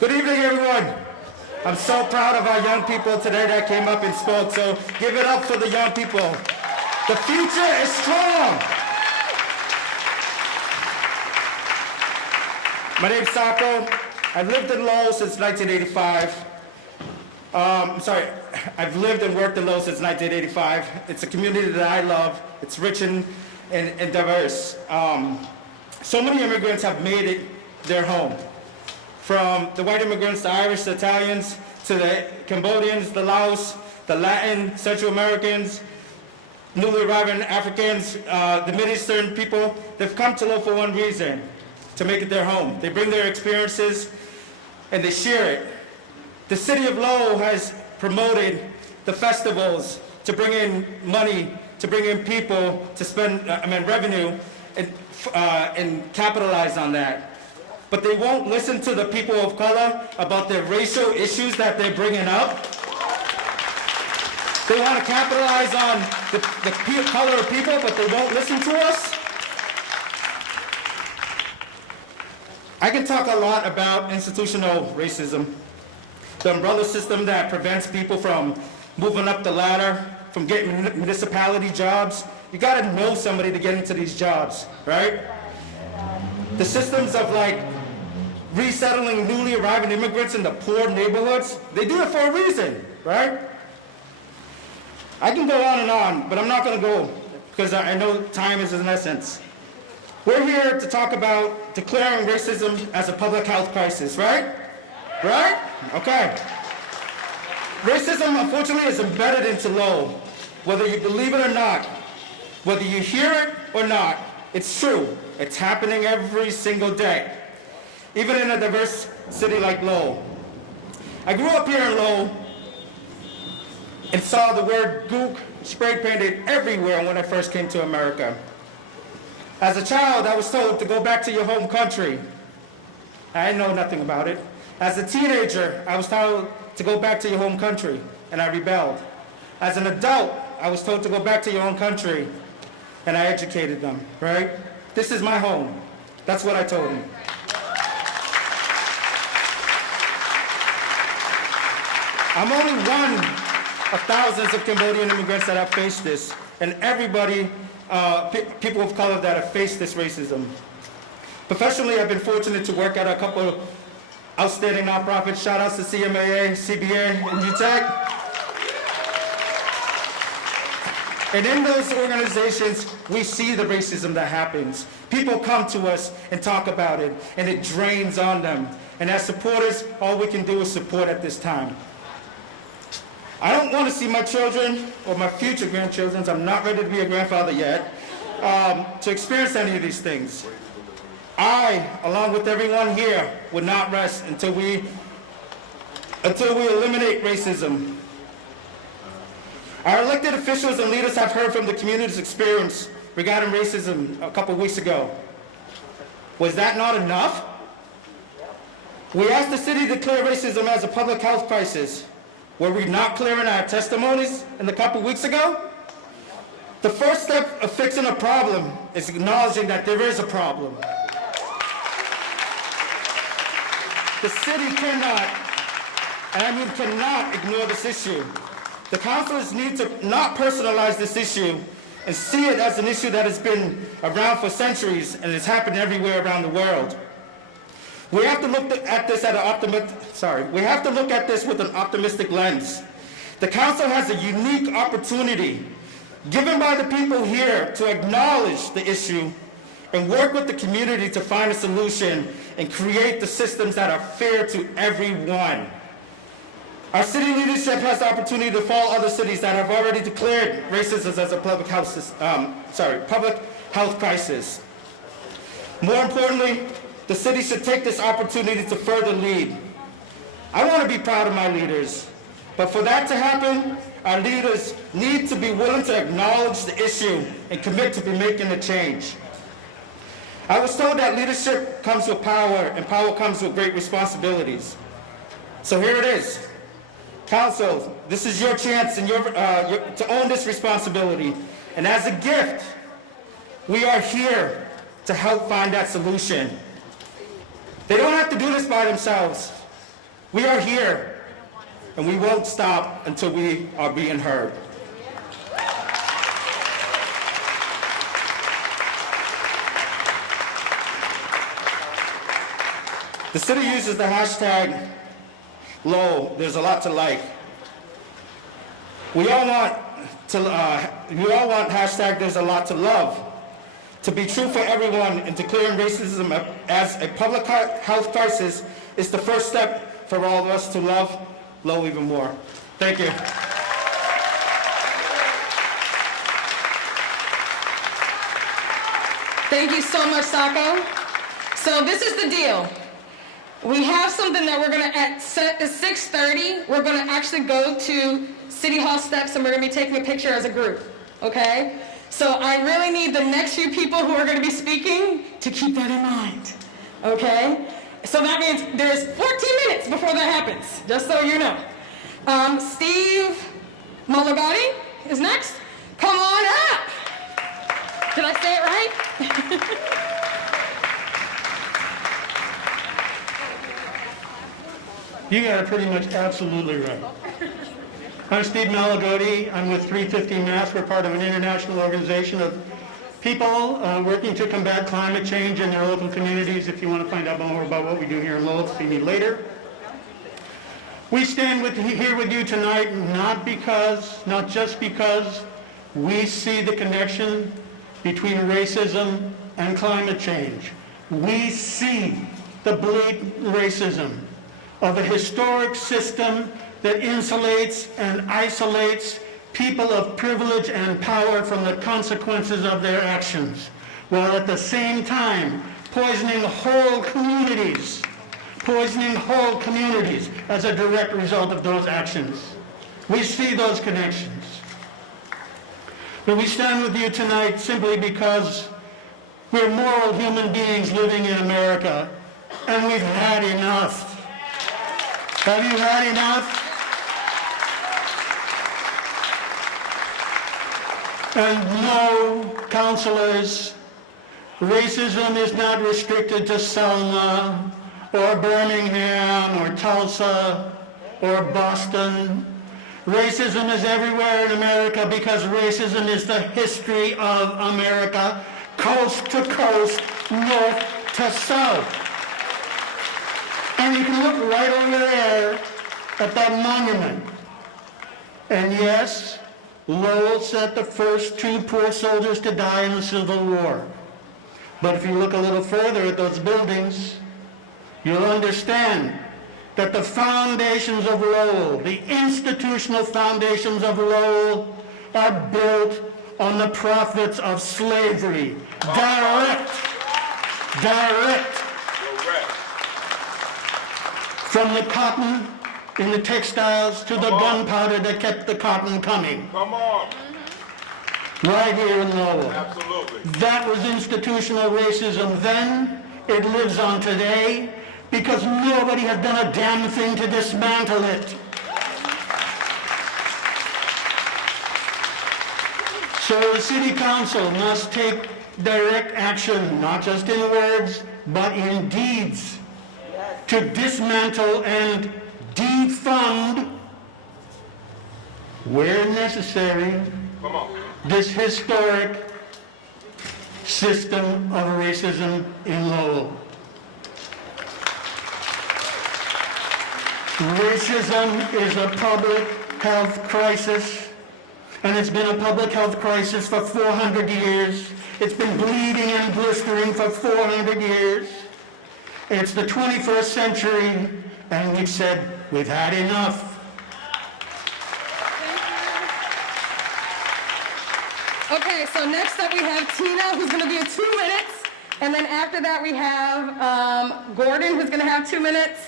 Good evening, everyone. I'm so proud of our young people today that came up and spoke, so give it up for the young people. The future is strong. My name's Saco. I've lived in Lowell since 1985. I've lived and worked in Lowell since 1985. It's a community that I love. It's rich and diverse. So many immigrants have made it their home. From the white immigrants, the Irish, the Italians, to the Cambodians, the Laos, the Latin, Central Americans, newly arriving Africans, the Mid-Eastern people, they've come to Lowell for one reason, to make it their home. They bring their experiences and they share it. The city of Lowell has promoted the festivals to bring in money, to bring in people, to spend revenue, and capitalize on that. But they won't listen to the people of color about the racial issues that they're bringing up. They want to capitalize on the color of people, but they won't listen to us. I can talk a lot about institutional racism, the umbrella system that prevents people from moving up the ladder, from getting municipality jobs. You got to know somebody to get into these jobs, right? The systems of resettling newly arriving immigrants in the poor neighborhoods, they do it for a reason, right? I can go on and on, but I'm not going to go because I know time is an essence. We're here to talk about declaring racism as a public health crisis, right? Right? Okay. Racism, unfortunately, is embedded into Lowell. Whether you believe it or not, whether you hear it or not, it's true. It's happening every single day, even in a diverse city like Lowell. I grew up here in Lowell and saw the word gook spray painted everywhere when I first came to America. As a child, I was told to go back to your home country. I know nothing about it. As a teenager, I was told to go back to your home country, and I rebelled. As an adult, I was told to go back to your own country, and I educated them, right? This is my home. That's what I told them. I'm only one of thousands of Cambodian immigrants that have faced this, and everybody, people of color that have faced this racism. Professionally, I've been fortunate to work at a couple of outstanding nonprofits. Shout outs to CMAA, CBA, and UTEC. And in those organizations, we see the racism that happens. People come to us and talk about it, and it drains on them. And as supporters, all we can do is support at this time. I don't want to see my children or my future grandchildren, I'm not ready to be a grandfather yet, to experience any of these things. I, along with everyone here, would not rest until we eliminate racism. Our elected officials and leaders have heard from the community's experience regarding racism a couple weeks ago. Was that not enough? We asked the city to declare racism as a public health crisis. Were we not clear in our testimonies a couple weeks ago? The first step of fixing a problem is acknowledging that there is a problem. The city cannot ignore this issue. The councilors need to not personalize this issue and see it as an issue that has been around for centuries and has happened everywhere around the world. We have to look at this with an optimistic lens. The council has a unique opportunity given by the people here to acknowledge the issue and work with the community to find a solution and create the systems that are fair to everyone. Our city leadership has the opportunity to follow other cities that have already declared racism as a public health crisis. More importantly, the city should take this opportunity to further lead. I want to be proud of my leaders, but for that to happen, our leaders need to be willing to acknowledge the issue and commit to be making a change. I was told that leadership comes with power, and power comes with great responsibilities. So here it is. Council, this is your chance and to own this responsibility. And as a gift, we are here to help find that solution. They don't have to do this by themselves. We are here, and we won't stop until we are being heard. The city uses the hashtag Lowell, there's a lot to like. We all want hashtag there's a lot to love. To be true for everyone and declaring racism as a public health crisis is the first step for all of us to love Lowell even more. Thank you. Thank you so much, Sako. So this is the deal. We have something that we're gonna, at 6:30, we're gonna actually go to City Hall steps and we're gonna be taking a picture as a group, okay? So I really need the next few people who are gonna be speaking to keep that in mind, okay? So that means there's 14 minutes before that happens, just so you know. Steve Mulligatti is next. Come on up. Did I say it right? You got it pretty much absolutely right. I'm Steve Malagotti. I'm with 350 Mass. We're part of an international organization of people working to combat climate change in their local communities. If you want to find out more about what we do here in Lowell, see me later. We stand here with you tonight not just because we see the connection between racism and climate change. We see the blatant racism of a historic system that insulates and isolates people of privilege and power from the consequences of their actions, while at the same time poisoning whole communities as a direct result of those actions. We see those connections. But we stand with you tonight simply because we're moral human beings living in America, and we've had enough. Have you had enough? And no, councilors, racism is not restricted to Selma or Birmingham or Tulsa or Boston. Racism is everywhere in America because racism is the history of America, coast to coast, north to south. And you can look right over there at that monument. And yes, Lowell sent the first 2 poor soldiers to die in the Civil War. But if you look a little further at those buildings, you'll understand that the foundations of Lowell, the institutional foundations of Lowell, are built on the profits of slavery. Direct. From the cotton in the textiles to the gunpowder that kept the cotton coming. Come on. Right here in Lowell. Absolutely. That was institutional racism then. It lives on today because nobody has done a damn thing to dismantle it. So the City Council must take direct action, not just in words, but in deeds, to dismantle and defund, where necessary, this historic system of racism in Lowell. Racism is a public health crisis, and it's been a public health crisis for 400 years. It's been bleeding and blistering for 400 years. It's the 21st century, and we've said, we've had enough. Okay, so next up we have Tina, who's going to be 2 minutes. And then after that we have Gordon, who's going to have 2 minutes.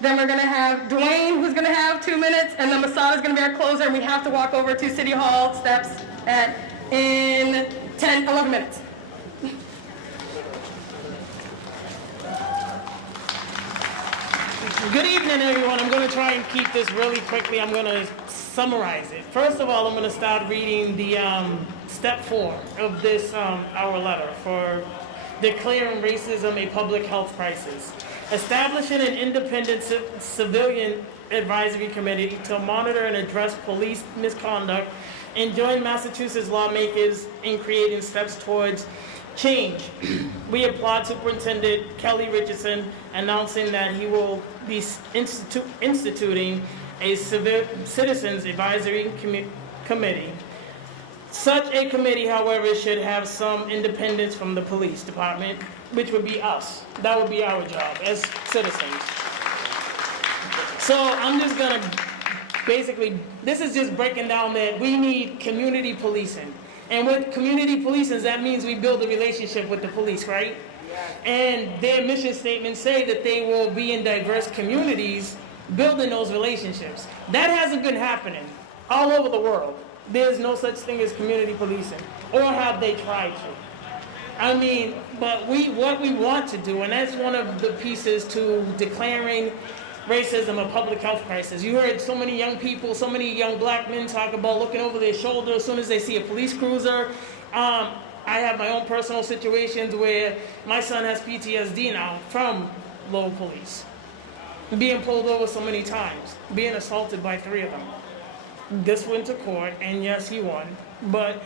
Then we're going to have Dwayne, who's going to have 2 minutes. And then Masada's going to be our closer, and we have to walk over to City Hall steps in 11 minutes. Good evening, everyone. I'm going to try and keep this really quickly. I'm going to summarize it. First of all, I'm going to start reading the step 4 of this, our letter for declaring racism a public health crisis. Establishing an independent civilian advisory committee to monitor and address police misconduct and join Massachusetts lawmakers in creating steps towards change. We applaud Superintendent Kelly Richardson announcing that he will be instituting a citizens advisory committee. Such a committee, however, should have some independence from the police department, which would be us. That would be our job as citizens. So I'm just gonna basically, this is just breaking down that we need community policing. And with community policing, that means we build a relationship with the police, right? And their mission statements say that they will be in diverse communities building those relationships. That hasn't been happening all over the world. There's no such thing as community policing, or have they tried to? I mean, but what we want to do, and that's one of the pieces to declaring racism a public health crisis. You heard so many young people, so many young black men talk about looking over their shoulder as soon as they see a police cruiser. I have my own personal situations where my son has PTSD now from Lowell police. Being pulled over so many times, being assaulted by 3 of them. This went to court, and yes, he won. But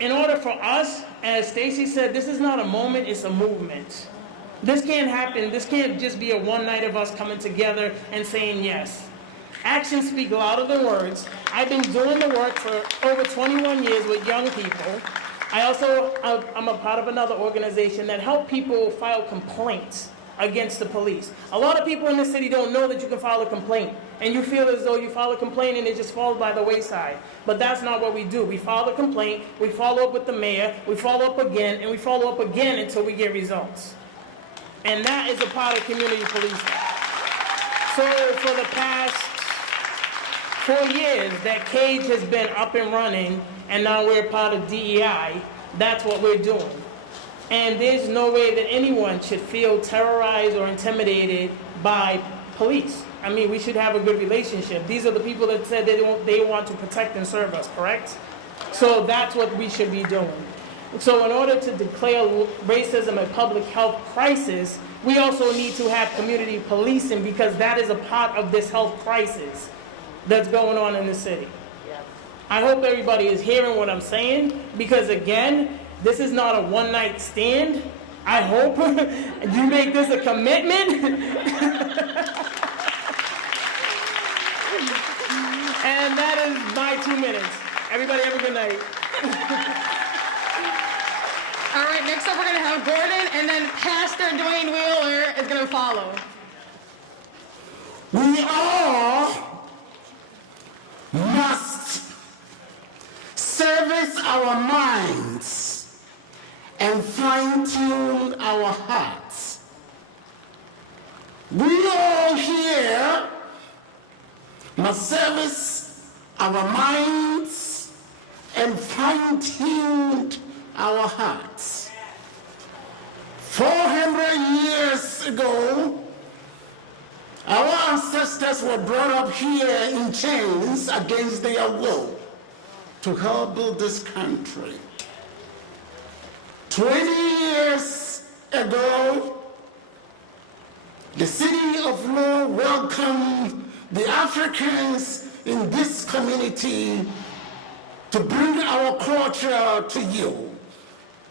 in order for us, as Stacy said, this is not a moment, it's a movement. This can't happen. This can't just be a one night of us coming together and saying yes. Actions speak louder than words. I've been doing the work for over 21 years with young people. I'm a part of another organization that helps people file complaints against the police. A lot of people in the city don't know that you can file a complaint, and you feel as though you file a complaint and it just falls by the wayside. But that's not what we do. We file a complaint, we follow up with the mayor, we follow up again, and we follow up again until we get results. And that is a part of community policing. So for the past 4 years, that cage has been up and running, and now we're part of DEI. That's what we're doing. And there's no way that anyone should feel terrorized or intimidated by police. I mean, we should have a good relationship. These are the people that said they want to protect and serve us, correct? So that's what we should be doing. So in order to declare racism a public health crisis, we also need to have community policing, because that is a part of this health crisis that's going on in the city. I hope everybody is hearing what I'm saying, because again, this is not a one-night stand. I hope you make this a commitment. And that is my 2 minutes. Everybody have a good night. All right, next up we're going to have Gordon, and then Pastor Dwayne Wheeler is going to follow. We all must service our minds and fine-tune our hearts. We all here must service our minds and fine-tune our hearts. 400 years ago, our ancestors were brought up here in chains against their will to help build this country. 20 years ago, the city of Lowell welcomed the Africans in this community to bring our culture to you.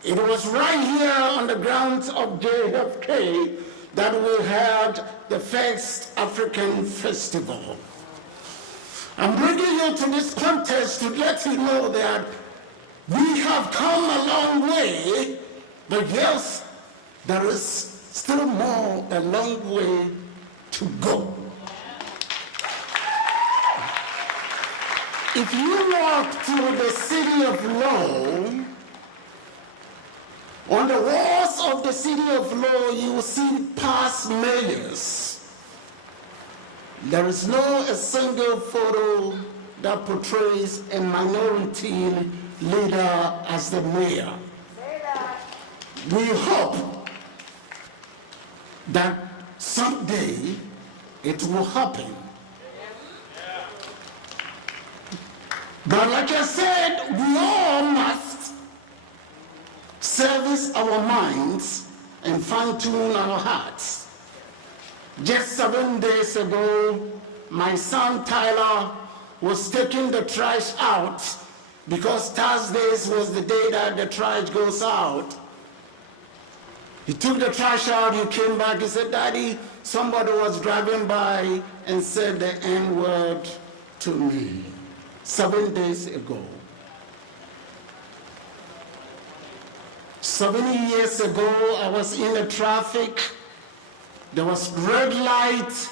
It was right here on the grounds of JFK that we had the first African festival. I'm bringing you to this contest to let you know that we have come a long way, but yes, there is still a long way to go. If you walk through the city of Lowell, on the walls of the city of Lowell, you will see past mayors. There is no a single photo that portrays a minority leader as the mayor. We hope that someday it will happen. But like I said, we all must service our minds and fine-tune our hearts. Just 7 days ago, my son Tyler was taking the trash out because Thursdays was the day that the trash goes out. He took the trash out, he came back, he said, "Daddy, somebody was driving by and said the N-word to me 7 days ago." 70 years ago, I was in the traffic. There was red light,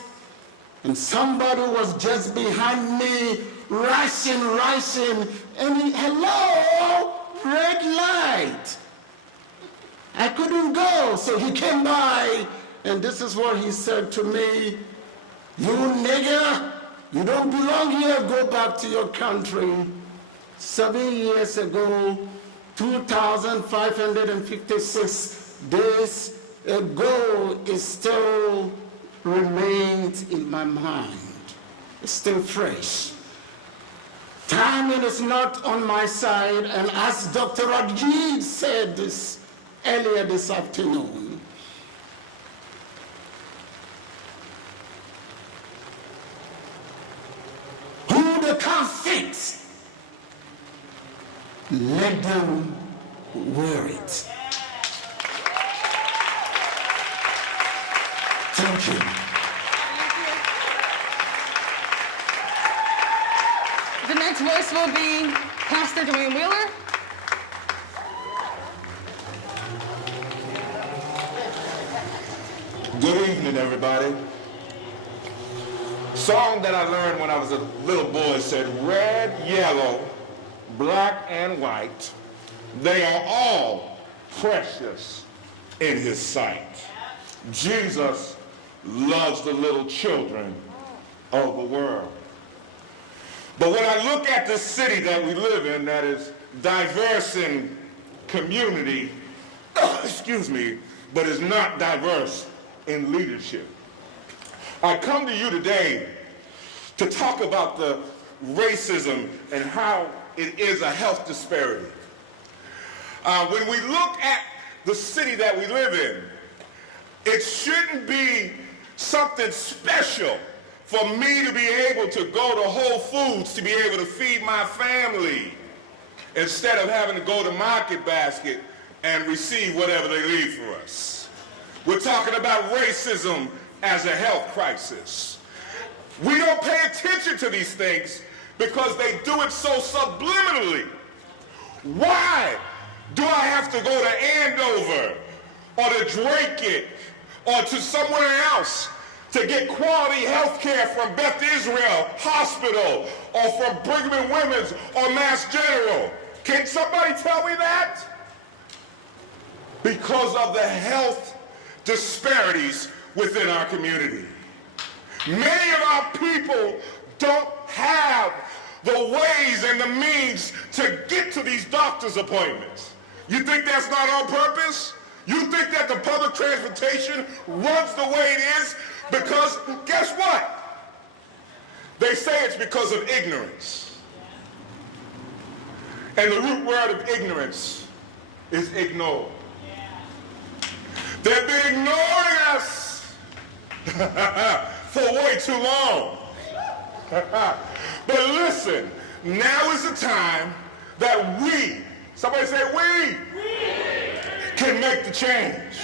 and somebody was just behind me, rushing, and he, "Hello, red light." I couldn't go, so he came by, and this is what he said to me: "You nigger, you don't belong here, go back to your country." 7 years ago, 2,556 days ago, it still remains in my mind. It's still fresh. Timing is not on my side, and as Dr. Rajid said this earlier this afternoon, who they can't fix, let them wear it. Thank you. The next voice will be Pastor Dwayne Wheeler. Good evening, everybody. Song that I learned when I was a little boy said, "Red, yellow, black, and white, they are all precious in his sight. Jesus loves the little children of the world." But when I look at the city that we live in, that is diverse in community, excuse me, but is not diverse in leadership, I come to you today to talk about the racism and how it is a health disparity. When we look at the city that we live in, it shouldn't be something special for me to be able to go to Whole Foods to be able to feed my family instead of having to go to Market Basket and receive whatever they leave for us. We're talking about racism as a health crisis. We don't pay attention to these things because they do it so subliminally. Why do I have to go to Andover or to Drake it or to somewhere else to get quality health care from Beth Israel Hospital or from Brigham and Women's or Mass General? Can somebody tell me that? Because of the health disparities within our community. Many of our people don't have the ways and the means to get to these doctor's appointments. You think that's not on purpose? You think that the public transportation runs the way it is because, guess what? They say it's because of ignorance. And the root word of ignorance is ignore. They've been ignoring us for way too long. But listen, now is the time that we, somebody say we, can make the change.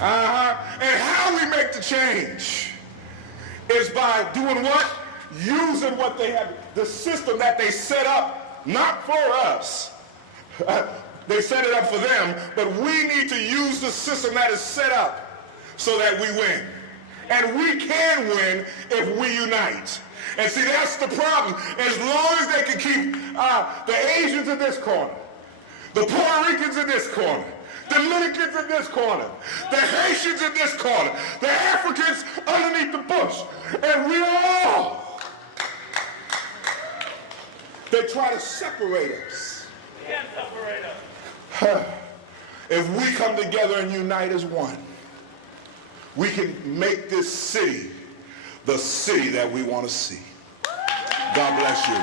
And how we make the change is by doing what? using what they have, the system that they set up, not for us. They set it up for them, but we need to use the system that is set up so that we win. And we can win if we unite. And see, that's the problem. As long as they can keep the Asians in this corner, the Puerto Ricans in this corner, the Dominicans in this corner, the Haitians in this corner, the Africans underneath the bush, and we all, they try to separate us. You can't separate us. If we come together and unite as one, we can make this city the city that we want to see. God bless you.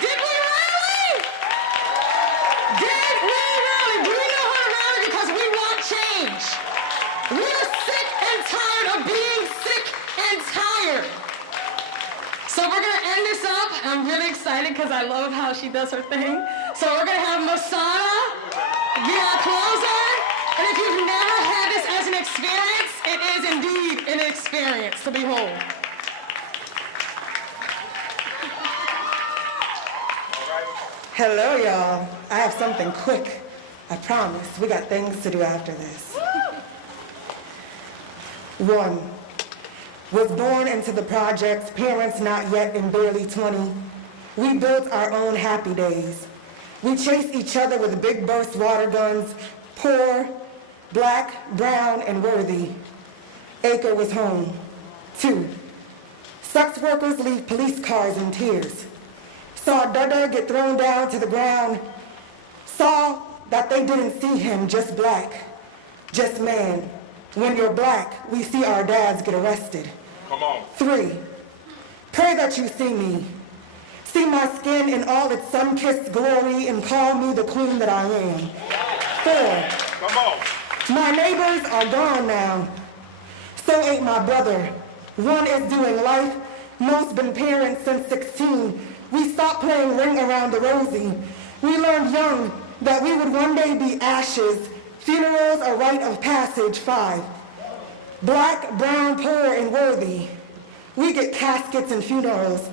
Did we rally? Did we rally? Do we know how to rally? Because we want change. We're sick and tired of being sick and tired. So we're going to end this up. I'm really excited because I love how she does her thing. So we're going to have Masana be our closer. And if you've never had this as an experience, it is indeed an experience to behold. Hello, y'all. I have something quick. I promise. We got things to do after this. One, was born into the projects, parents not yet and barely 20. We built our own happy days. We chased each other with big burst water guns, poor, black, brown, and worthy. Acre was home. 2, sex workers leave police cars in tears. Saw Dada get thrown down to the ground. Saw that they didn't see him, just black, just man. When you're black, we see our dads get arrested. Come on. 3, pray that you see me. See my skin in all its sun-kissed glory and call me the queen that I am. 4, come on. My neighbors are gone now. So ain't my brother. One is doing life. Most been parents since 16. We stopped playing ring around the rosy. We learned young that we would one day be ashes. Funerals a rite of passage. 5, black, brown, poor, and worthy. We get caskets and funerals,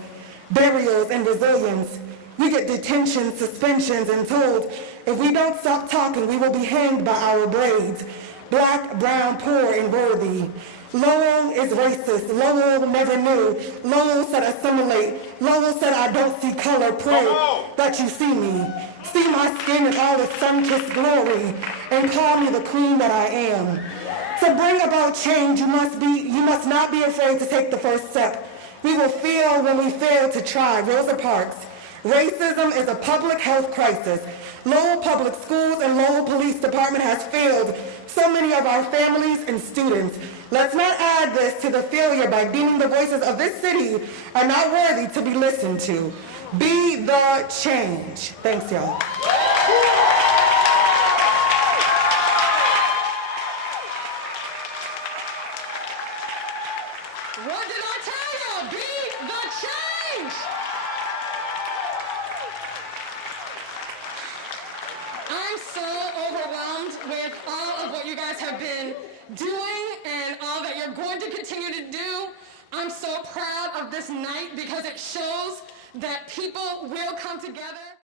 burials and resilience. We get detention, suspensions, and told if we don't stop talking, we will be hanged by our braids. Black, brown, poor, and worthy. Lowell is racist. Lowell never knew. Lowell said assimilate. Lowell said I don't see color. Pray that you see me. See my skin in all its sun-kissed glory and call me the queen that I am. To bring about change, you must not be afraid to take the first step. We will fail when we fail to try. Rosa Parks. Racism is a public health crisis. Lowell Public Schools and Lowell Police Department has failed so many of our families and students. Let's not add this to the failure by deeming the voices of this city are not worthy to be listened to. Be the change. Thanks, y'all. What did I tell you? Be the change. I'm so overwhelmed with all of what you guys have been doing and all that you're going to continue to do. I'm so proud of this night because it shows that people will come together.